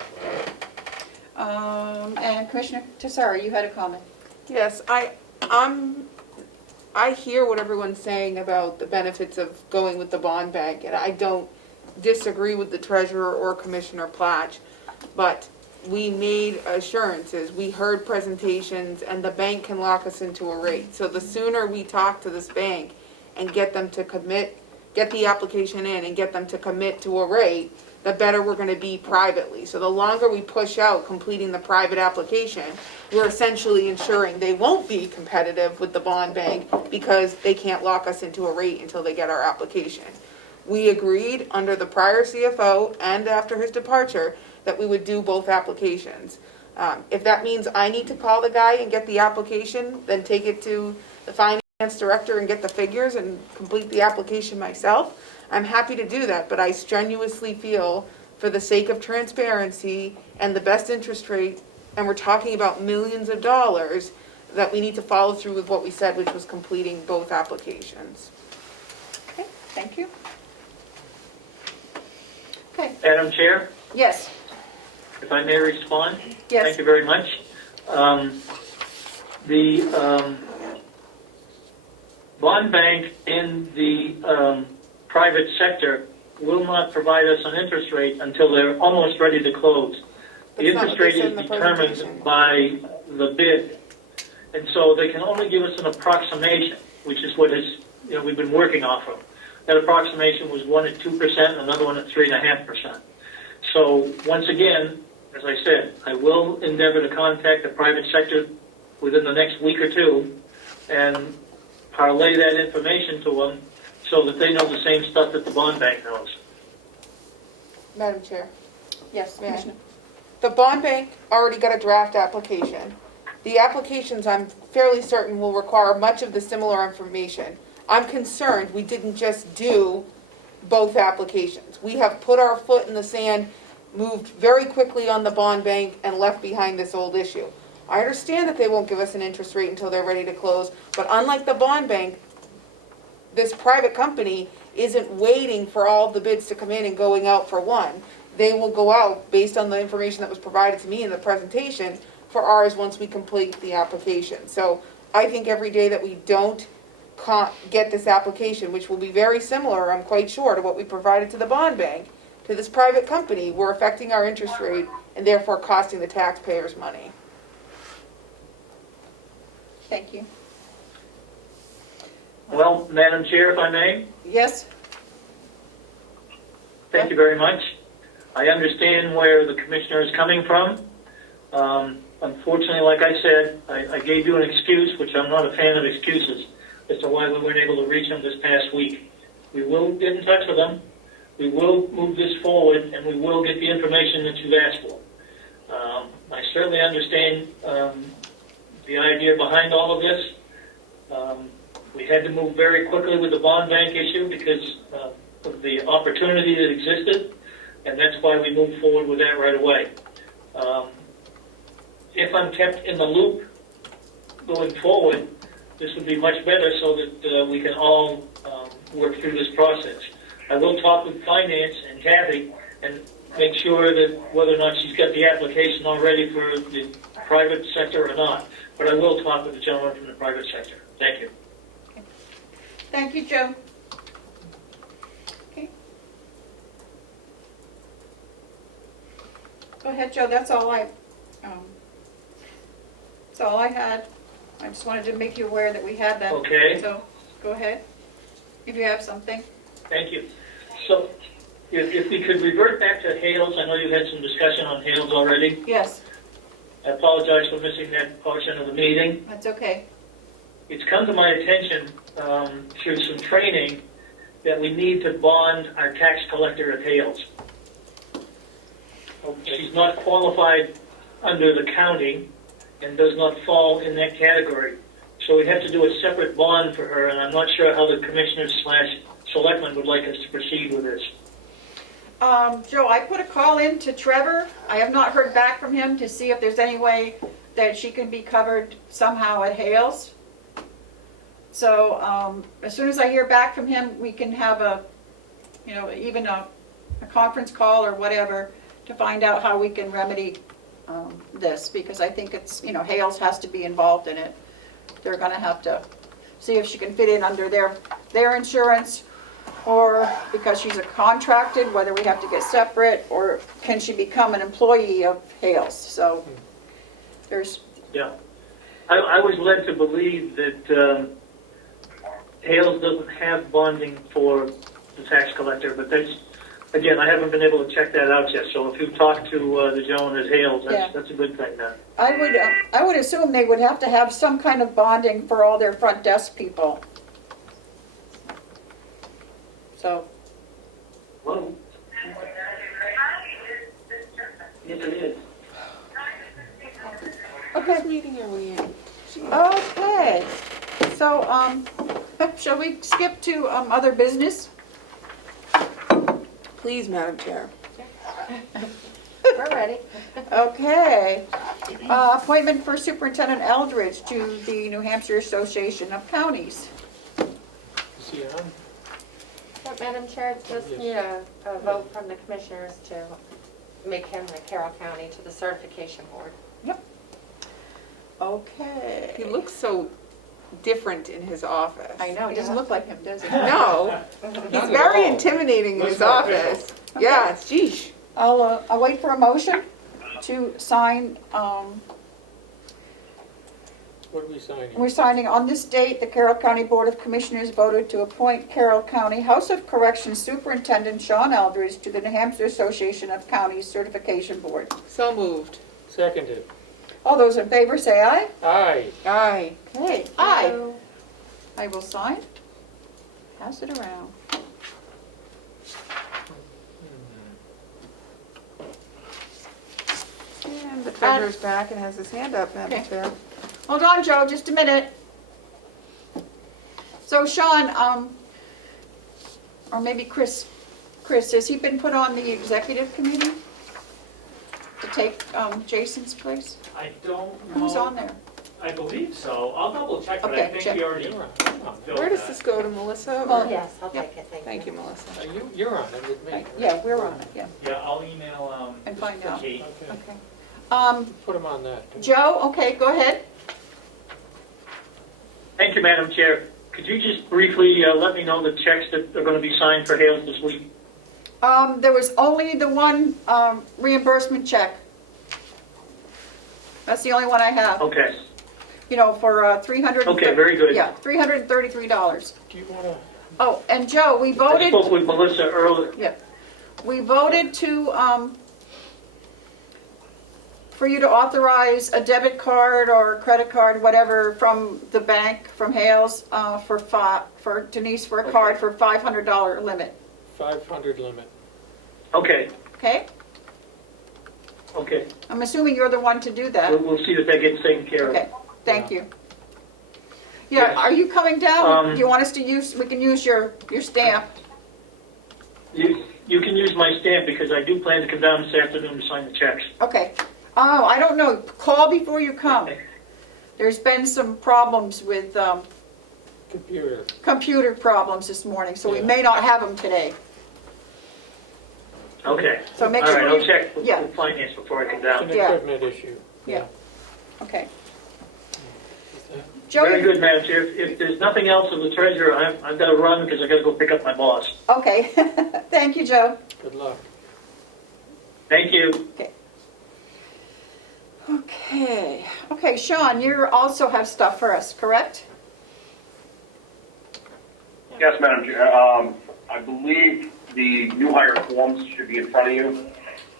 And Commissioner Tessari, you had a comment. Yes, I hear what everyone's saying about the benefits of going with the bond bank, and I don't disagree with the treasurer or Commissioner Platch, but we made assurances, we heard presentations, and the bank can lock us into a rate. So the sooner we talk to this bank and get them to commit, get the application in and get them to commit to a rate, the better we're gonna be privately. So the longer we push out completing the private application, we're essentially ensuring they won't be competitive with the bond bank because they can't lock us into a rate until they get our application. We agreed under the prior CFO and after his departure that we would do both applications. If that means I need to call the guy and get the application, then take it to the finance director and get the figures and complete the application myself, I'm happy to do that, but I strenuously feel for the sake of transparency and the best interest rate, and we're talking about millions of dollars, that we need to follow through with what we said, which was completing both applications. Okay, thank you. Okay, Madam Chair, yes, if I may respond? yes. Thank you very much. The bond bank in the private sector will not provide us an interest rate until they're almost ready to close. The That's not interest what they rate said is in the presentation. determined by the bid. And so they can only give us an approximation, which is what is, we've been working off of. That approximation was one at 2%, another one at 3.5%. So once again, as I said, I will endeavor to contact the private sector within the next week or two and parlay that information to them so that they know the same stuff that the bond bank knows. Madam Chair. Yes, May I? Commissioner. The bond bank already got a draft application. The applications, I'm fairly certain, will require much of the similar information. I'm concerned we didn't just do both applications. We have put our foot in the sand, moved very quickly on the bond bank, and left behind this old issue. I understand that they won't give us an interest rate until they're ready to close, but unlike the bond bank, this private company isn't waiting for all of the bids to come in and going out for one. They will go out based on the information that was provided to me in the presentation for ours once we complete the application. So I think every day that we don't get this application, which will be very similar, I'm quite sure, to what we provided to the bond bank, to this private company, we're affecting our interest rate and therefore costing the taxpayers money. Thank you. Well, Madam Chair, if I may, Yes, thank you very much. I understand where the commissioner is coming from. Unfortunately, like I said, I gave you an excuse, which I'm not a fan of excuses, as to why we weren't able to reach them this past week. We will get in touch with them. We will move this forward, and we will get the information that you've asked for. I certainly understand the idea behind all of this. We had to move very quickly with the bond bank issue because of the opportunity that existed, and that's why we moved forward with that right away. If I'm kept in the loop going forward, this would be much better so that we can all work through this process. I will talk with finance and Kathy and make sure that whether or not she's got the application already for the private sector or not. But I will talk with the gentleman from the private sector. Thank you. thank you, Joe. Okay. Go ahead, Joe, that's all I had. I just wanted to make you aware that we had that. Okay. So, go ahead, if you have something. Thank you. So if we could revert back to Hales, I know you had some discussion on Hales already. Yes, I apologize for missing that portion of the meeting. that's okay. It's come to my attention through some training that we need to bond our tax collector at Hales. She's not qualified under the county and does not fall in that category. So we have to do a separate bond for her, and I'm not sure how the commissioners/selectmen would like us to proceed with this. Joe, I put a call in to Trevor. I have not heard back from him to see if there's any way that she can be covered somehow at Hales. So, as soon as I hear back from him, we can have even a conference call or whatever to find out how we can remedy this, because I think it's, Hales has to be involved in it. They're gonna have to see if she can fit in under their insurance, or because she's a contracted, whether we have to get separate, or can she become an employee of Hales? So there's, Yeah. I was led to believe that Hales doesn't have bonding for the tax collector, but that's, again, I haven't been able to check that out yet. So if you talk to the gentleman at Hales, Yeah. that's a good thing then. I would assume they would have to have some kind of bonding for all their front desk people. So, Well, yes, it is. What meeting are we in? okay, so, shall we skip to, other business? Please, Madam Chair. We're ready. Okay, appointment for Superintendent Eldridge to the New Hampshire Association of Counties. Is he on? But Madam Chair, just need a vote from the commissioners to make him the Carroll County to the certification board. Okay. He looks so different in his office. I know, he doesn't look like him, does he? No, he's very intimidating in his office. Yeah, sheesh. I'll wait for a motion to sign, What are we signing? we're signing on this date, the Carroll County Board of Commissioners voted to appoint Carroll County House of Corrections Superintendent Sean Eldridge to the New Hampshire Association of Counties Certification Board. So moved. Seconded. All those in favor say aye. Aye. Aye. Okay, aye. I will sign. Pass it around. And the treasurer's back and has his hand up, Madam Okay. Chair. Hold on, Joe, just a minute. So Sean, or maybe Chris, has he been put on the executive committee to take Jason's place? I don't know. Who's on there? I believe so. I'll double check, but I Okay, think check. we already You're on. filled Where does that. this go to Melissa? Well, or- Yes, I'll Yeah. take it, thank you. Thank you, Melissa. You're on it with me. Yeah, we're on it, yeah. Yeah, I'll email, And find out. Kate. Okay. Okay. Put him on that. Joe, okay, go ahead. Thank you, Madam Chair. Could you just briefly let me know the checks that are going to be signed for Hales this week? There was only the one reimbursement check. That's the only one I have, Okay, you know, for 300. okay, very good. Yeah, $333. Do you want to? Oh, and Joe, we I voted. spoke with Melissa earlier. Yeah, we voted to, for you to authorize a debit card or credit card, whatever, from the bank, from Hales, for Denise for a card for $500 limit, 500 limit. Okay, okay? okay. I'm assuming you're the one to do that. We'll see that that gets taken care of. Okay, thank you. Yeah, are you coming down? Do you want us to use, we can use your stamp? You can use my stamp because I do plan to come down this afternoon to sign the checks. Okay. Oh, I don't know, call before you come. Okay. There's been some problems with, Computer. computer problems this morning, so we Yeah. may not have them today. Okay. So make All sure right, you- I'll check with yeah. finance before I come It's down. an Yeah. equipment issue. Yeah. Okay. Very Joey, good, Madam Chair. If there's nothing else of the treasurer, I've got to run because I've got to go pick up my boss. okay. Thank you, Joe. Good luck. Thank you. Okay. Okay, Sean, you also have stuff for us, correct? Yes, Madam Chair. I believe the new hire forms should be in front of you.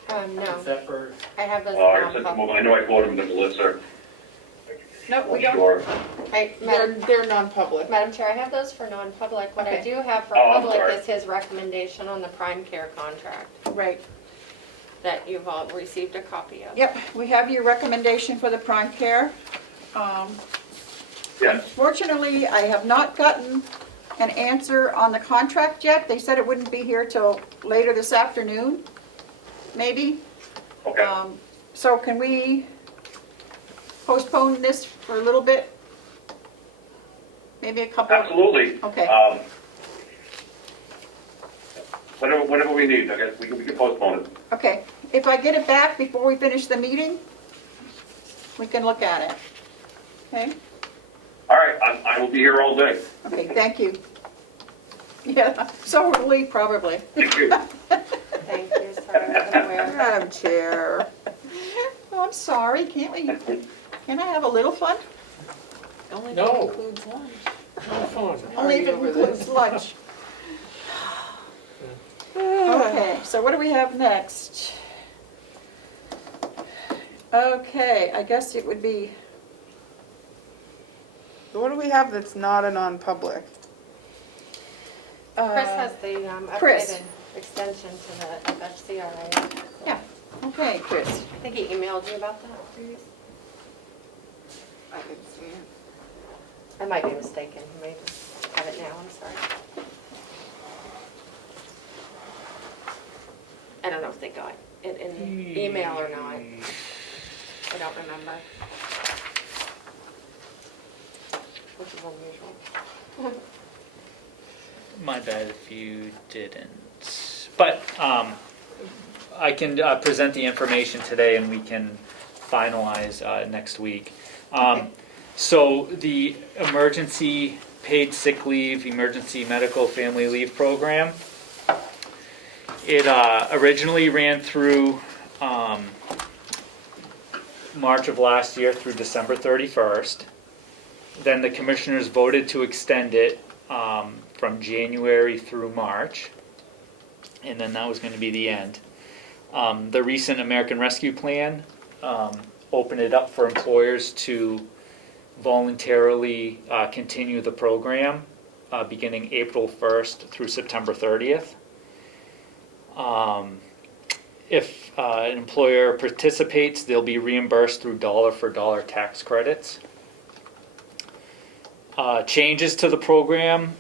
No, Is that for, I have those I now. sent them over. I know I forwarded them to Melissa. No, we I'm don't. sure. They're non-public. Madam Chair, I have those for non-public. What I Okay. do have for Oh, I'm public sorry. is his recommendation on the prime care contract Right. that you've all received a copy of. Yep, we have your recommendation for the prime care. Yes. Fortunately, I have not gotten an answer on the contract yet. They said it wouldn't be here till later this afternoon, maybe. Okay. So can we postpone this for a little bit? Maybe a couple? Absolutely. Okay. Whenever we need, I guess we can postpone it. Okay, if I get it back before we finish the meeting, we can look at it. Okay? All right, I will be here all day. Okay, thank you. Yeah, so will we probably. Thank you, sorry, I wasn't aware. Madam Chair. Oh, I'm sorry, can't we, can I have a little fun? Only if No. it includes lunch. No fun. Only if it over includes this. lunch. Okay, so what do we have next? Okay, I guess it would be, What do we have that's not a non-public? Chris has the Chris. updated extension to the FFCRA. yeah, okay, Chris. I think he emailed you about that previously. I didn't see it. I might be mistaken, he may have it now, I'm sorry. I don't know if they got it in the email or not. I don't remember. Which is unusual. My bad if you didn't. But I can present the information today and we can finalize next week. So the emergency paid sick leave, emergency medical family leave program, it originally ran through March of last year through December 31st. Then the commissioners voted to extend it from January through March, and then that was going to be the end. The recent American Rescue Plan opened it up for employers to voluntarily continue the program beginning April 1st through September 30th. If an employer participates, they'll be reimbursed through dollar-for-dollar tax credits. Changes to the program,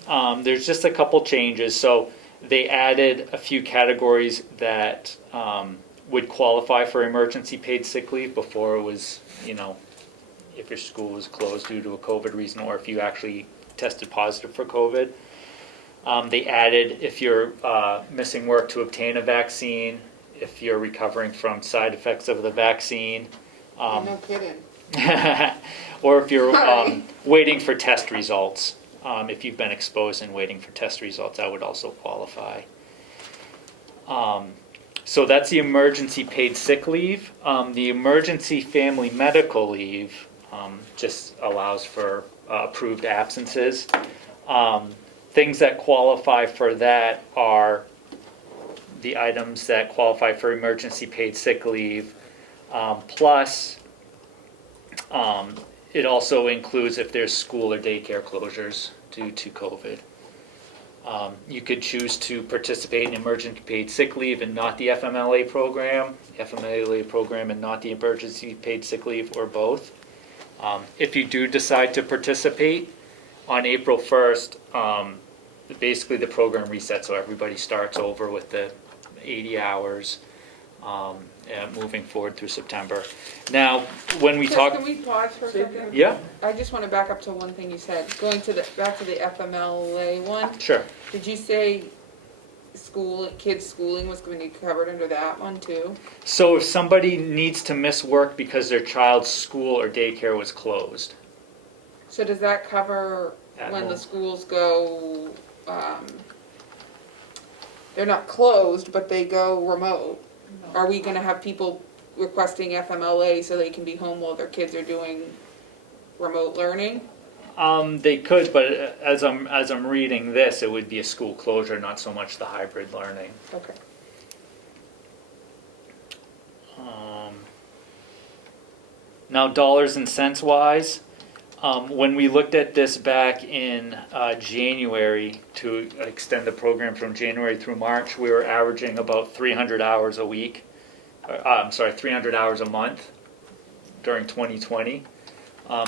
there's just a couple changes. So they added a few categories that would qualify for emergency paid sick leave. Before it was, if your school was closed due to a COVID reason or if you actually tested positive for COVID. They added if you're missing work to obtain a vaccine, if you're recovering from side effects of the vaccine. No kidding. Or if you're waiting for test results, if you've been exposed and waiting for test results, that would also qualify. So that's the emergency paid sick leave. The emergency family medical leave just allows for approved absences. Things that qualify for that are the items that qualify for emergency paid sick leave, plus it also includes if there's school or daycare closures due to COVID. You could choose to participate in emergency paid sick leave and not the FMLA program and not the emergency paid sick leave, or both. If you do decide to participate, on April 1st, basically the program resets, so everybody starts over with the 80 hours. Moving forward through September. Now, when we Chris, talk, can we pause for a second? yeah, I just want to back up to one thing you said. Going to back to the FMLA one. sure. Did you say kids schooling was going to be covered under that one too? So if somebody needs to miss work because their child's school or daycare was closed, So does that cover At when home. the schools go? They're not closed, but they go remote. Are we going to have people requesting FMLA so they can be home while their kids are doing remote learning? they could, but as I'm reading this, it would be a school closure, not so much the hybrid learning. Okay. Now, dollars and cents wise, when we looked at this back in January to extend the program from January through March, we were averaging about 300 hours a week. 300 hours a month during 2020.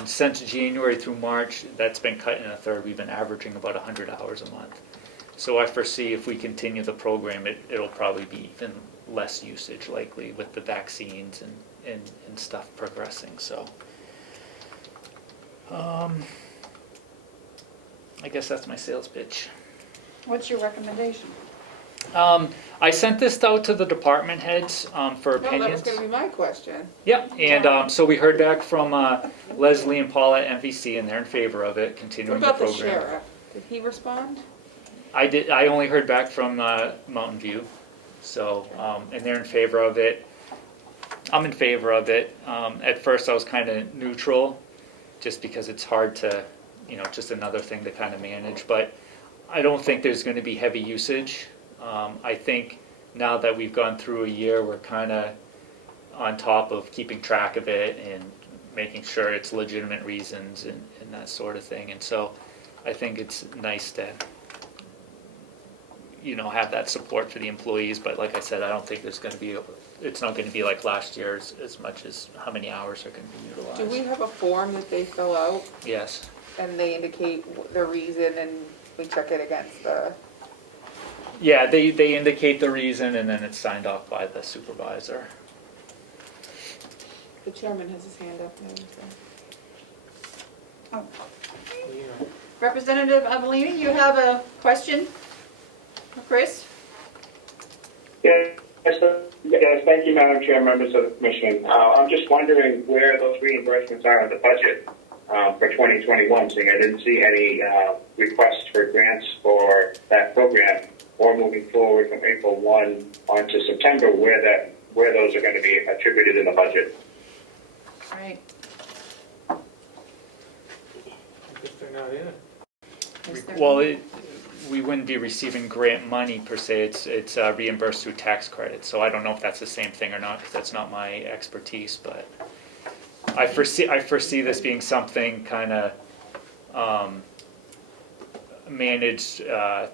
Since January through March, that's been cut in a third. We've been averaging about 100 hours a month. So I foresee if we continue the program, it'll probably be even less usage likely with the vaccines and stuff progressing. So I guess that's my sales pitch. What's your recommendation? I sent this out to the department heads for opinions. No, that was going to be my question. Yeah, and so we heard back from Leslie and Paula at MVC, and they're in favor of it, What continuing about the the program. sheriff? Did he respond? I only heard back from Mountain View, so, and they're in favor of it. I'm in favor of it. At first I was kind of neutral, just because it's hard to, just another thing to kind of manage, but I don't think there's going to be heavy usage. I think now that we've gone through a year, we're kind of on top of keeping track of it and making sure it's legitimate reasons and that sort of thing. And so I think it's nice to, have that support for the employees. But like I said, I don't think it's not going to be like last year as much as how many hours are going to be utilized. Do we have a form that they fill out Yes. and they indicate the reason and we check it against the? Yeah, they indicate the reason and then it's signed off by the supervisor. The chairman has his hand up, Madam Chair. Oh. Representative Amelini, you have a question for Chris? Yes, thank you, Madam Chair, members of the commission. I'm just wondering where those reimbursements are in the budget for 2021, seeing I didn't see any requests for grants for that program, or moving forward from April 1 on to September, where those are going to be attributed in the budget. Right. I guess they're not in it. Is there- Well, we wouldn't be receiving grant money per se. It's reimbursed through tax credits. So I don't know if that's the same thing or not, because that's not my expertise. But I foresee this being something kind of managed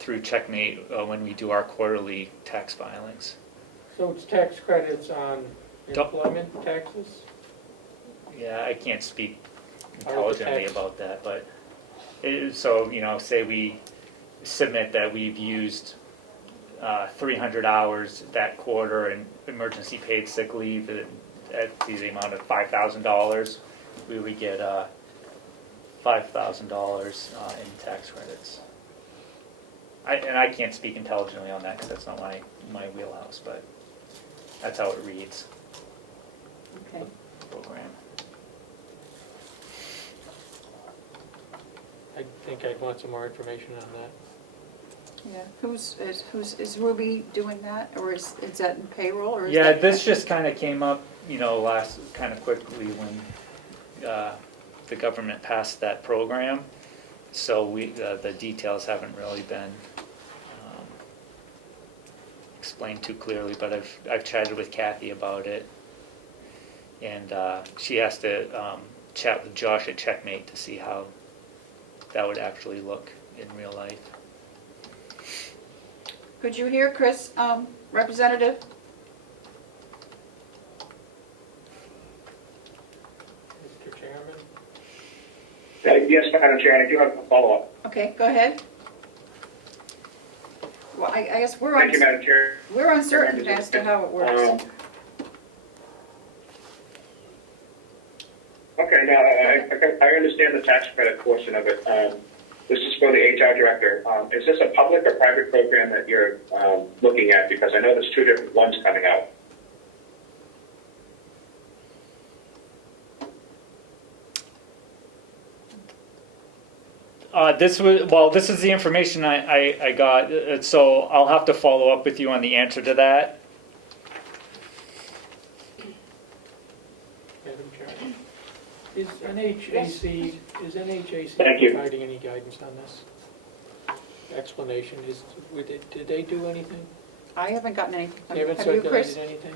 through Checkmate when we do our quarterly tax filings. So it's tax credits on employment taxes? Yeah, I can't speak Or the intelligently tax. about that, but say we submit that we've used 300 hours that quarter in emergency paid sick leave at the amount of $5,000, we would get $5,000 in tax credits. I can't speak intelligently on that because that's not my wheelhouse, but that's how it reads. Okay. Program. I think I'd want some more information on that. Yeah, is Ruby doing that, or is that in payroll, or is Yeah, that? this just kind of came up, last kind of quickly when the government passed that program. So the details haven't really been explained too clearly, but I've chatted with Kathy about it, and she has to chat with Josh at Checkmate to see how that would actually look in real life. Could you hear Chris, Representative? Mr. Chairman? Yes, Madam Chair, I do have a follow-up. Okay, go ahead. Well, I guess we're Thank you, Madam Chair. we're uncertain as to how it works. Okay, now, I understand the tax credit portion of it. This is for the HR director. Is this a public or private program that you're looking at? Because I know there's two different ones coming out. This is the information I got, so I'll have to follow up with you on the answer to that. Madam Chair? Is NHAC Thank you. providing any guidance on this? Explanation, did they do anything? I haven't gotten anything. They haven't Have you, Chris? circulated anything?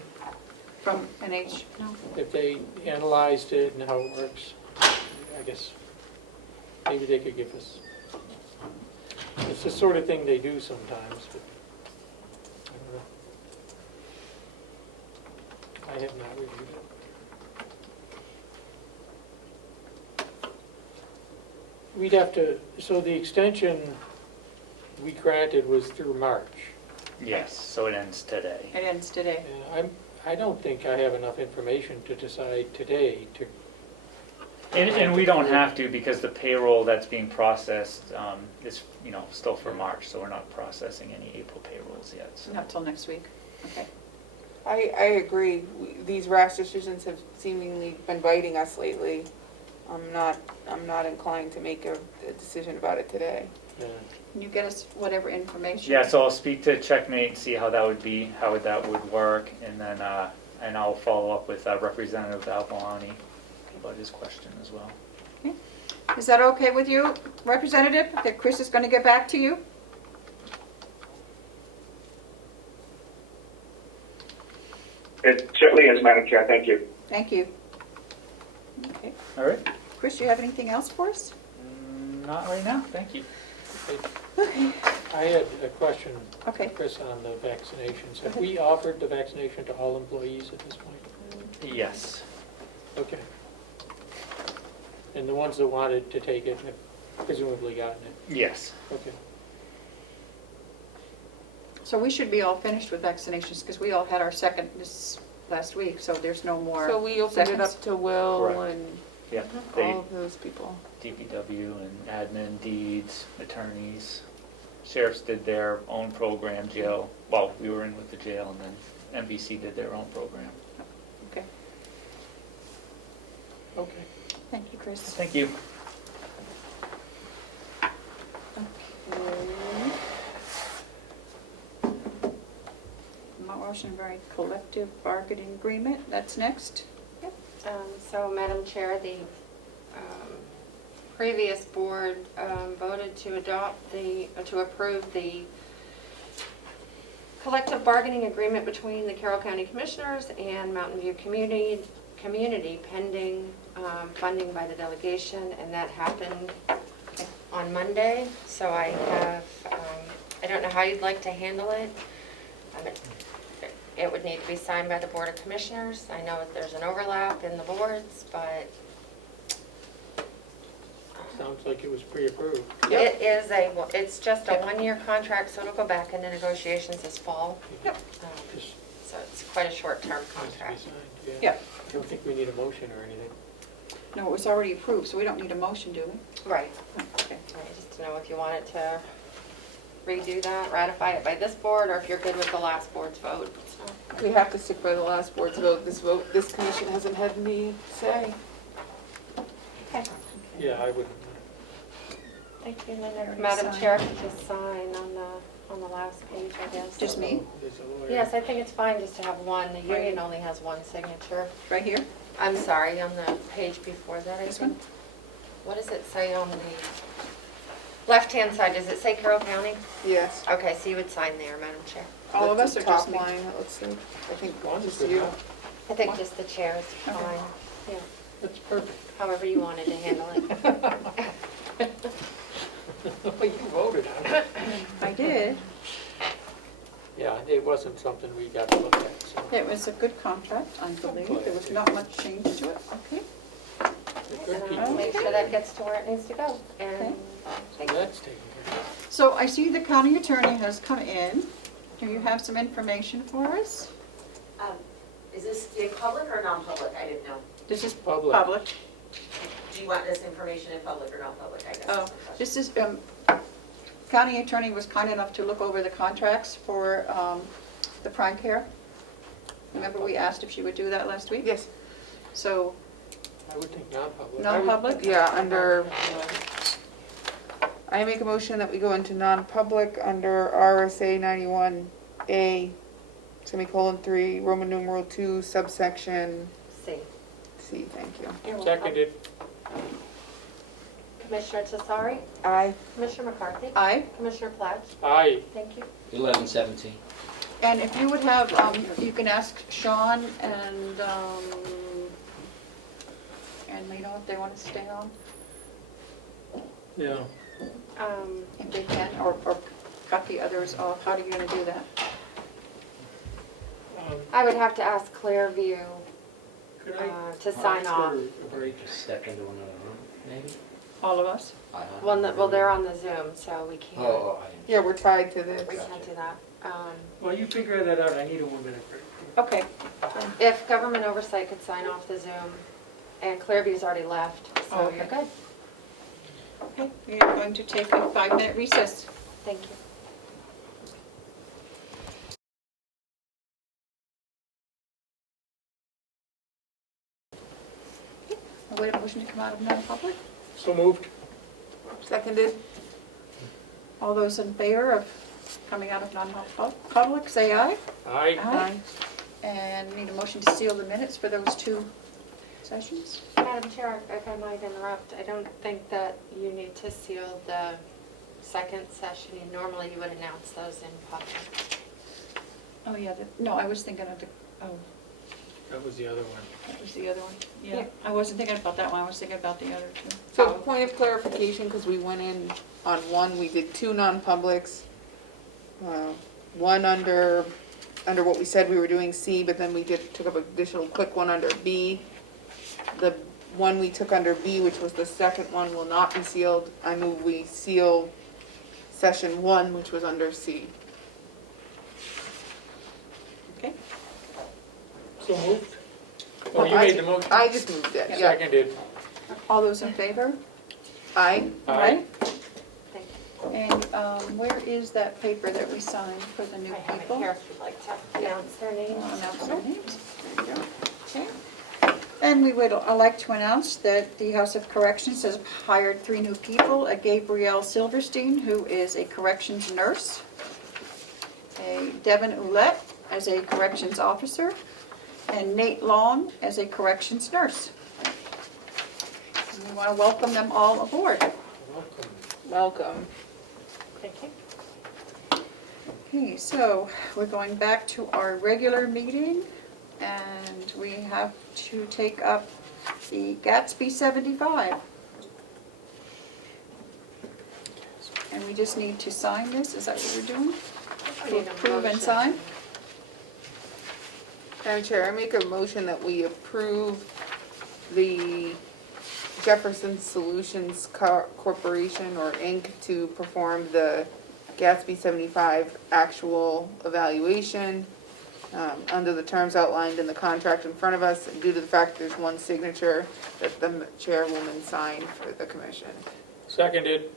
From NH? No. If they analyzed it and how it works, I guess maybe they could give us. It's the sort of thing they do sometimes, but I don't know. I have not reviewed it. We'd have to, so the extension we granted was through March. Yes, so it ends today. It ends today. I don't think I have enough information to decide today to. And we don't have to, because the payroll that's being processed is, still for March, so we're not processing any April payrolls yet. So. Not till next week. Okay. I agree. These rash decisions have seemingly been biting us lately. I'm not inclined to make a decision about it today. Yeah. Can you get us whatever information? Yeah, so I'll speak to Checkmate and see how that would be, how that would work, and then, and I'll follow up with Representative Albalani about his question as well. Is that okay with you, Representative, that Chris is going to get back to you? It certainly is, Madam Chair, thank you. Thank you. Okay. All right? Chris, you have anything else for us? Not right now, thank you. Okay. I had a question, Okay. Chris, on the vaccinations. Have we offered the vaccination to all employees at this point? Yes. Okay. And the ones that wanted to take it have presumably gotten it? Yes. Okay. So we should be all finished with vaccinations because we all had our second this last week, so there's no more So we opened it seconds. up to Will Correct. and Yeah, all of those people. DPW and admin, deeds, attorneys. Sheriffs did their own program, jail, well, we were in with the jail, and then NBC did their own program. Okay. Okay. Thank you, Chris. Thank you. Washington collective bargaining agreement, that's next. So, Madam Chair, the previous board voted to approve the collective bargaining agreement between the Carroll County Commissioners and Mountain View Community pending funding by the delegation, and that happened on Monday. So I have, I don't know how you'd like to handle it. It would need to be signed by the Board of Commissioners. I know that there's an overlap in the boards, but Sounds like it was pre-approved. it is it's just a one-year contract, so it'll go back into negotiations this fall. Yep. Just So it's quite a short-term needs to be contract. signed, yeah. Yep. I don't think we need a motion or anything. No, it was already approved, so we don't need a motion, do we? Right. Okay. Just to know if you wanted to redo that, ratify it by this board, or if you're good with the last board's vote. So, We have to stick by the last board's vote. This commission hasn't had any say. okay. Yeah, I would. Thank you, and then if Already Madam signed. Chair could just sign on the last page, I guess. Just me? There's a lawyer. Yes, I think it's fine just to have one. The union only has one signature. Right here? I'm sorry, on the page before that, I This think. one? What does it say on the left-hand side? Does it say Carroll County? Yes. Okay, so you would sign there, Madam Chair. All of us The are just top me? line, it looks like. I think One's just good you. enough. I think just the chair is Okay. fine. Yeah, That's perfect. however you wanted to handle it. Well, you voted on it. I did. Yeah, it wasn't something we got to look at, so. It was a good contract, I believe. There was not much change to it. Okay. They're good And people. I'll make sure that gets to where it needs to go. And So that's taken care of. So I see the county attorney has come in. Do you have some information for us? Is this in public or non-public? I didn't know. This is Public. public. Do you want this information in public or non-public, I guess? Oh, this is, county attorney was kind enough to look over the contracts for the prime care. Remember we asked if she would do that last week? Yes. So, I would think non-public. non-public? Yeah, under, I make a motion that we go into non-public under RSA 91A, semicolon 3, Roman numeral 2, subsection see. C. Thank you. You're welcome. Seconded. Commissioner Tesari, Aye. Commissioner McCarthy, Aye. Commissioner Pledge, Aye. thank you. 11:17. And if you would have, you can ask Sean and Lino if they want to stay on, Yeah. if they can, or cut the others off. How are you going to do that? I would have to ask Clearview Could I to sign ask off. for a break? Just step into another room, maybe? All of us? Well, they're on the Zoom, so we can't, Oh, Yeah, we're tied to this. we can't do that. Well, you figure that out. I need a 1 minute break. Okay. If government oversight could sign off the Zoom, and Clearview's already left, so Okay. you're good. Okay, we are going to take a 5-minute recess. Thank you. I wait a motion to come out of non-public. So moved. Seconded. All those in favor of coming out of non-public, say aye. Aye. And need a motion to seal the minutes for those two sessions? Madam Chair, if I might interrupt, I don't think that you need to seal the second session. Normally you would announce those in public. Oh, yeah, no, I was thinking of the, oh, That was the other one. that was the other one. Yeah, Yeah. I wasn't thinking about that one, I was thinking about the other two. So point of clarification, because we went in on one, we did two non-publics. One under what we said we were doing C, but then we took up an additional quick one under B. The one we took under B, which was the second one, will not be sealed. I move we seal session 1, which was under C. Okay, So moved? Oh, you made the motion? I just moved it, yeah. Seconded. all those in favor? Aye. Aye. Thank And where is that paper that we signed for the new you. I have it people? here if you'd like to announce their names. We'll announce their names. There you go. Okay. And we would like to announce that the House of Corrections has hired 3 new people, a Gabrielle Silverstein, who is a corrections nurse, a Devin Ouellette as a corrections officer, and Nate Long as a corrections nurse. And we want to welcome them all aboard. Welcome. Welcome. Thank you. Okay, so we're going back to our regular meeting, and we have to take up the Gatsby 75. And we just need to sign this, is that what we're doing? We To need a approve and motion. sign? Madam Chair, I make a motion that we approve the Jefferson Solutions Corporation, or Inc., to perform the Gatsby 75 actual evaluation under the terms outlined in the contract in front of us, and due to the fact there's one signature that the chairwoman signed for the commission. Seconded.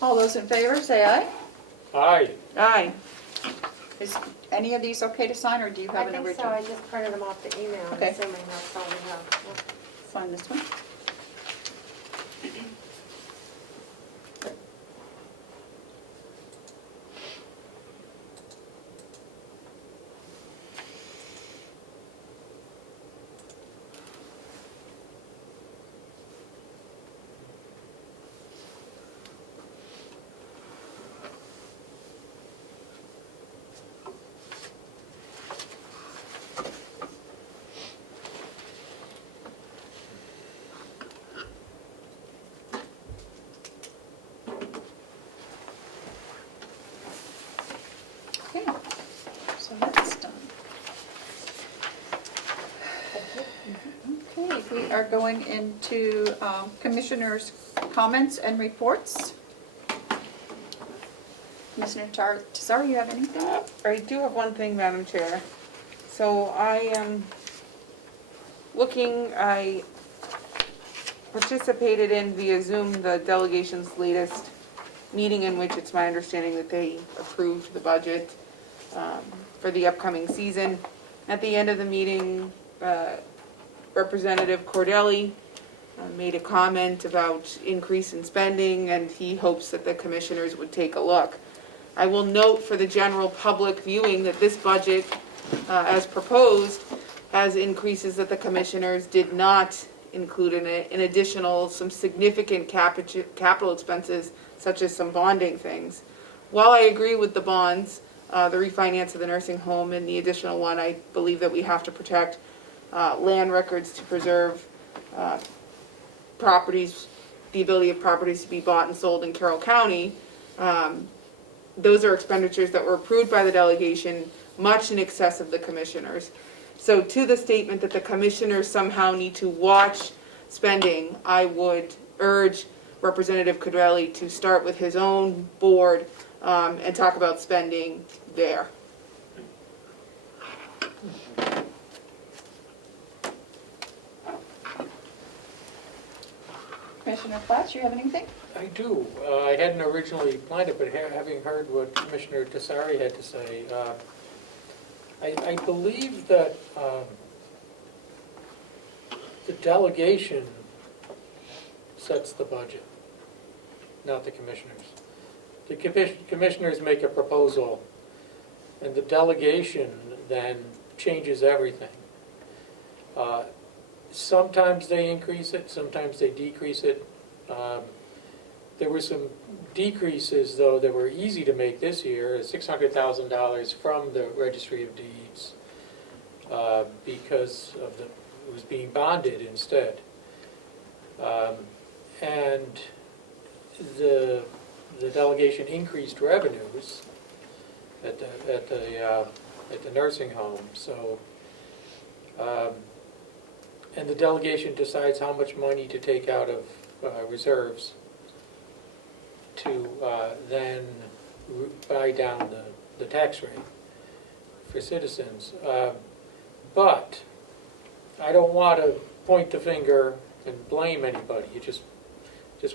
All those in favor, say aye. Aye. Aye. Is any of these okay to sign, or do you I have an think so, original? I just printed them off the email, I'm Okay. assuming that's all we have. Sign this one. Okay, so that's done. Okay, we are going into commissioners' comments and reports. Commissioner Tassar, you have anything? I do have one thing, Madam Chair. So I am I participated in via Zoom the delegation's latest meeting, in which it's my understanding that they approved the budget for the upcoming season. At the end of the meeting, Representative Cordelli made a comment about increase in spending, and he hopes that the commissioners would take a look. I will note for the general public viewing that this budget, as proposed, has increases that the commissioners did not include in it, in additional some significant capital expenses, such as some bonding things. While I agree with the bonds, the refinance of the nursing home and the additional one, I believe that we have to protect land records to preserve properties, the ability of properties to be bought and sold in Carroll County. Those are expenditures that were approved by the delegation, much in excess of the commissioners. So to the statement that the commissioners somehow need to watch spending, I would urge Representative Cordelli to start with his own board and talk about spending there. Commissioner Platts, you have anything? I do. I hadn't originally planned it, but having heard what Commissioner Tassari had to say, I believe that the delegation sets the budget, not the commissioners. the commissioners make a proposal, and the delegation then changes everything. Sometimes they increase it, sometimes they decrease it. There were some decreases, though, that were easy to make this year, $600,000 from the Registry of Deeds, because of it was being bonded instead. And the delegation increased revenues at the nursing home. So, and the delegation decides how much money to take out of reserves to then buy down the tax rate for citizens. But I don't want to point the finger and blame anybody. You just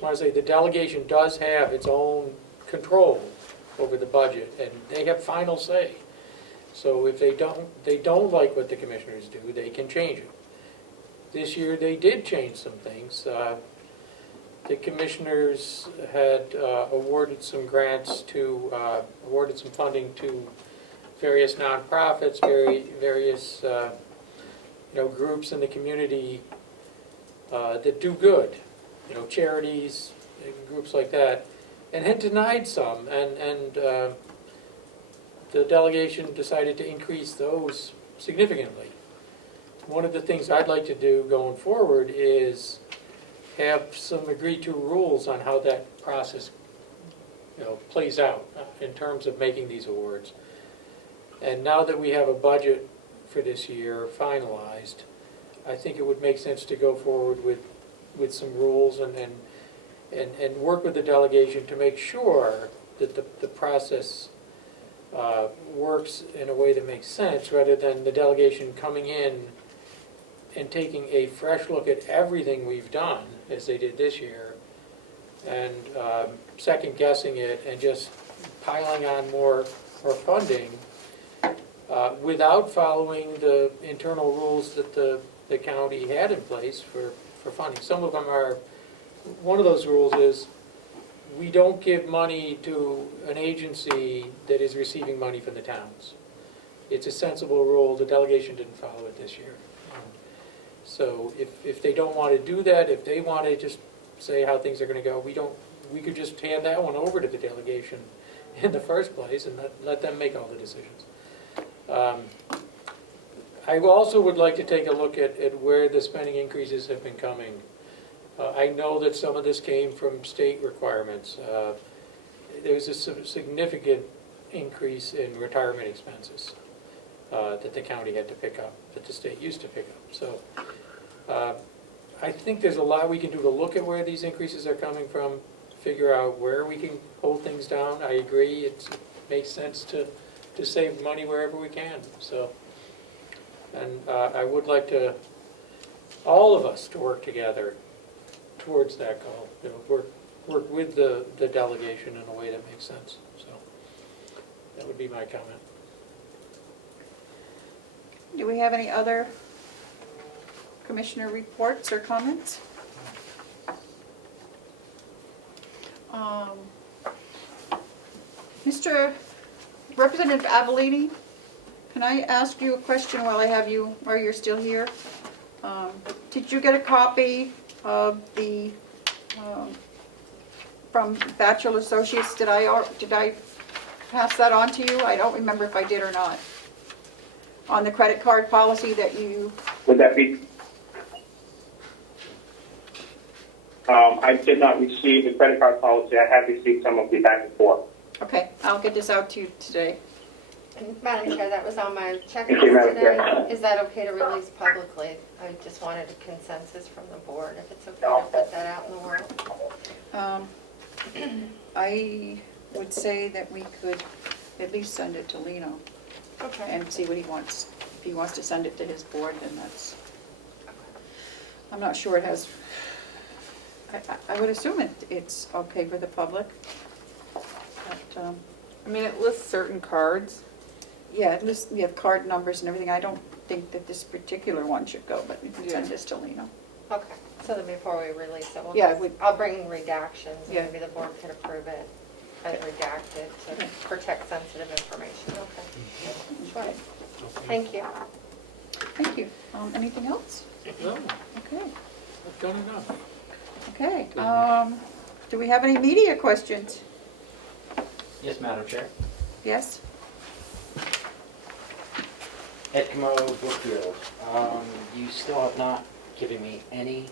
want to say the delegation does have its own control over the budget, and they have final say. So if they don't like what the commissioners do, they can change it. This year they did change some things. The commissioners had awarded some grants to, awarded some funding to various nonprofits, various groups in the community that do good, charities, groups like that, and had denied some, and the delegation decided to increase those significantly. One of the things I'd like to do going forward is have some agreed to rules on how that process plays out in terms of making these awards. And now that we have a budget for this year finalized, I think it would make sense to go forward with some rules and work with the delegation to make sure that the process works in a way that makes sense, rather than the delegation coming in and taking a fresh look at everything we've done, as they did this year, and second guessing it and just piling on more funding without following the internal rules that the county had in place for funding. Some of them are, one of those rules is we don't give money to an agency that is receiving money from the towns. It's a sensible rule. The delegation didn't follow it this year. So if they don't want to do that, if they want to just say how things are going to go, we could just hand that one over to the delegation in the first place and let them make all the decisions. I also would like to take a look at where the spending increases have been coming. I know that some of this came from state requirements. There was a significant increase in retirement expenses that the county had to pick up, that the state used to pick up. So I think there's a lot we can do to look at where these increases are coming from, figure out where we can hold things down. I agree, it makes sense to save money wherever we can. So, and I would like to, all of us, to work together towards that goal. Work with the delegation in a way that makes sense. So that would be my comment. Do we have any other commissioner reports or comments? Mr. Representative Avellini, can I ask you a question while I have you, while you're still here? Did you get a copy of the, from Bachelor Associates? Did I pass that on to you? I don't remember if I did or not. On the credit card policy that you... Would that be? I did not receive the credit card policy. I have received some of the back and forth. Okay, I'll get this out to you today. And Madam Chair, that was on my Thank you, checklist Madam today. Chair. Is that okay to release publicly? I just wanted a consensus from the board, if it's okay to put that out in the world. I would say that we could at least send it to Lino. Okay. And see what he wants. If he wants to send it to his board, then that's... I'm not sure it has... I would assume it's okay for the public. But, I mean, it lists certain cards. yeah, it lists, we have card numbers and everything. I don't think that this particular one should go, but we can send this to Lino. Okay, so then before we release it, Yeah, I'll bring redactions, and Yeah. maybe the board could approve it. had it redacted to protect sensitive information. Okay. Sure. Thank you. Thank you. Anything else? No, Okay, I've done enough. okay. Do we have any media questions? Yes, Madam Chair. Yes? At Comeau, Brookfield, you still have not given me any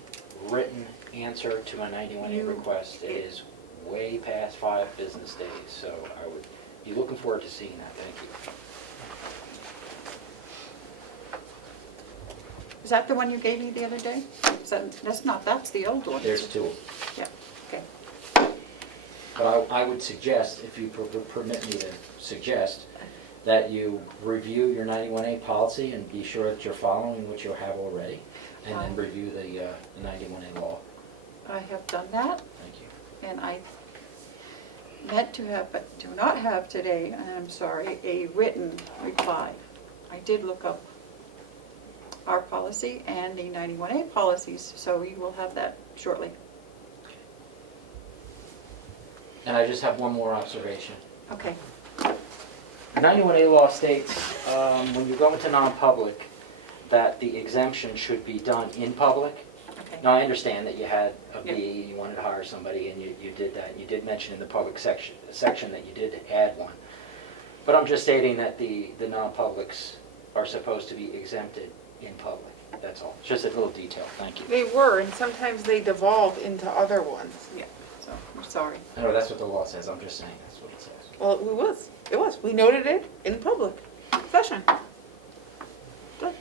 written answer to my 91A request. It is way past 5 business days, so I would be looking forward to seeing that. Thank you. Is that the one you gave me the other day? That's the old one. There's 2. Yeah, okay. But I would suggest, if you permit me to suggest, that you review your 91A policy and be sure that you're following what you have already, and then review the 91A law. I have done that, Thank you. and I meant to have, but do not have today, and I'm sorry, a written reply. I did look up our policy and the 91A policies, so you will have that shortly. And I just have one more observation. Okay. 91A law states, when you go into non-public, that the exemption should be done in public. Okay. Now, I understand that you had a Yeah. B, you wanted to hire somebody, and you did that. You did mention in the public section that you did add one. But I'm just stating that the non-publics are supposed to be exempted in public. That's all. Just a little detail. Thank you. They were, and sometimes they devolve into other ones. Yeah, so, I'm sorry. I know that's what the law says. I'm just saying that's what it says. Well, it was. We noted it in public session. Good.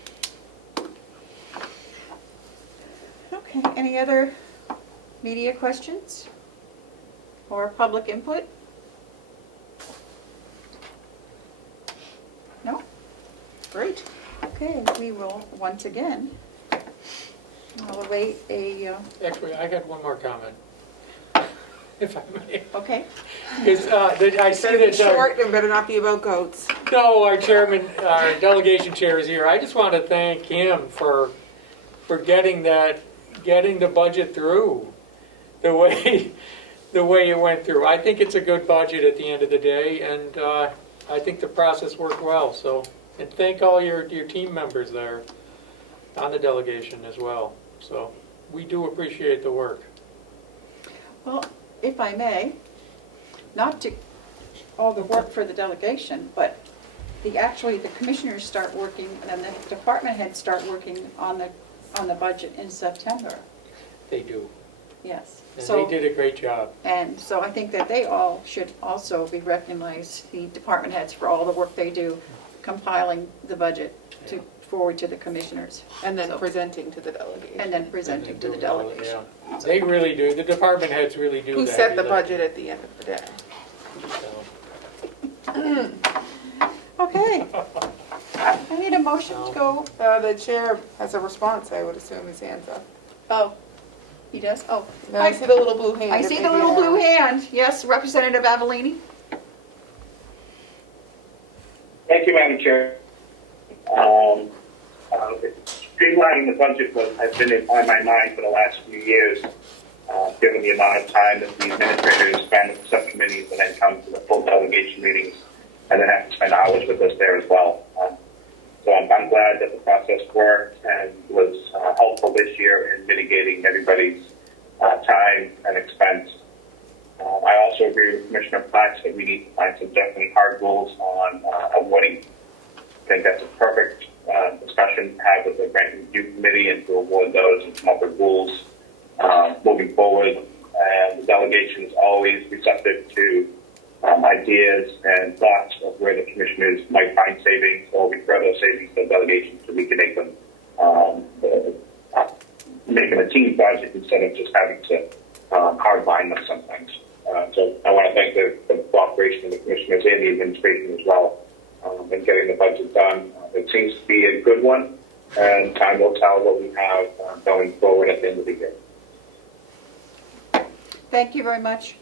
Okay, any other media questions or public input? No? Great. Okay, we will once again, I'll await a, Actually, I got one more comment, if I may. okay, Is, I see Better be that, short and better not be about goats. no, our chairman, our delegation chair is here. I just want to thank him for getting the budget through the way it went through. I think it's a good budget at the end of the day, and I think the process worked well, so. And thank all your team members there on the delegation as well. So we do appreciate the work. well, if I may, not to all the work for the delegation, but actually the commissioners start working and the department heads start working on the budget in September. They do. Yes. And So, they did a great job. and so I think that they all should also be recognized, the department heads, for all the work they do compiling the budget to forward to the commissioners. And then So- presenting to the delegation. And then presenting to the delegation. Yeah. They really do. The department heads really do that. Who set the budget at the end of the day. Okay. I need a motion to go. The chair has a response, I would assume, his hand's up. Oh, he does? Oh. No, I see the little blue hand. I see the little blue hand. Yes, Representative Avellini? Thank you, Madam Chair. Streamlining the budget has been on my mind for the last few years, given the amount of time that the administrators spend with subcommittees and then come to the full delegation meetings and then have to spend hours with us there as well. So I'm glad that the process worked and was helpful this year in mitigating everybody's time and expense. I also agree with Commissioner Platts that we need to find some definitely hard rules on awarding. I think that's a perfect discussion to have with the Grant Review Committee and to award those and come up with rules moving forward. And the delegation is always receptive to ideas and thoughts of where the commissioners might find savings or refer those savings to the delegation so we can make them making a team budget instead of just having to hardline them sometimes. So I want to thank the cooperation of the commissioners and the administration as well in getting the budget done. It seems to be a good one, and time will tell what we have going forward at the end of the year. Thank you very much.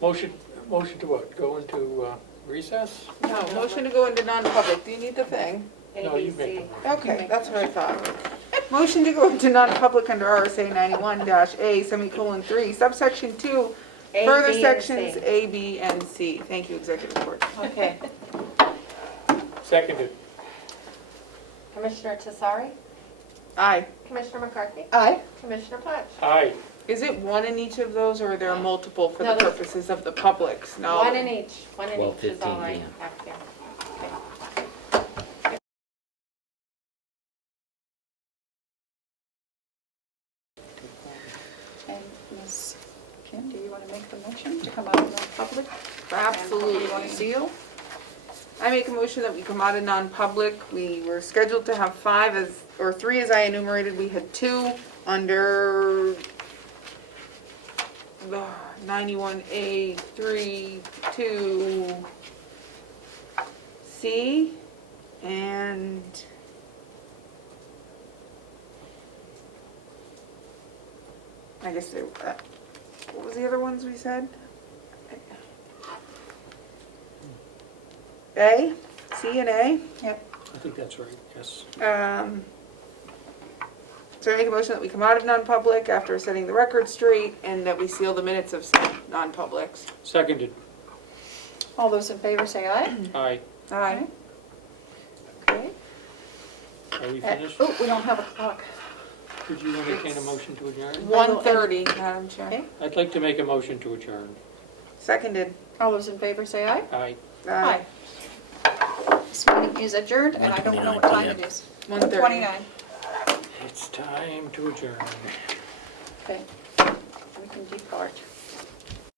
Motion to what? Go into recess? No, motion to go into non-public. Do you need the thing? No, you make the motion. Okay, that's what I thought. Motion to go into non-public under RSA 91-A, semicolon 3, subsection 2, A, further B, and sections C. A, B, and C. Thank you, Executive Court. Okay. Seconded. Commissioner Tesari, Aye. Commissioner McCarthy, Aye. Commissioner Potts. Aye. Is it one in each of those, or are there multiple for No, the there's- purposes of the publics? No. One in each is all 12:15 I PM. have here. And Ms. Kim, do you want to make the motion to come out of non-public? Absolutely. You want to seal? I make a motion that we come out of non-public. We were scheduled to have 3 as I enumerated. We had 2 under the 91A 3, 2, C, and I guess they, what was the other ones we said? A, C and A. Yep. I think that's right, yes. So I make a motion that we come out of non-public after setting the record straight and that we seal the minutes of said non-publics. Seconded. All those in favor say aye. Aye. Aye. Okay. Are we finished? Oh, we don't have a clock. Could you entertain a motion to adjourn? 1:30, Madam Chair. Okay. I'd like to make a motion to adjourn. Seconded. All those in favor say aye. Aye. Aye. This meeting is adjourned, and I don't know what time it is. 1:30. 29. It's time to adjourn. Okay. We can depart.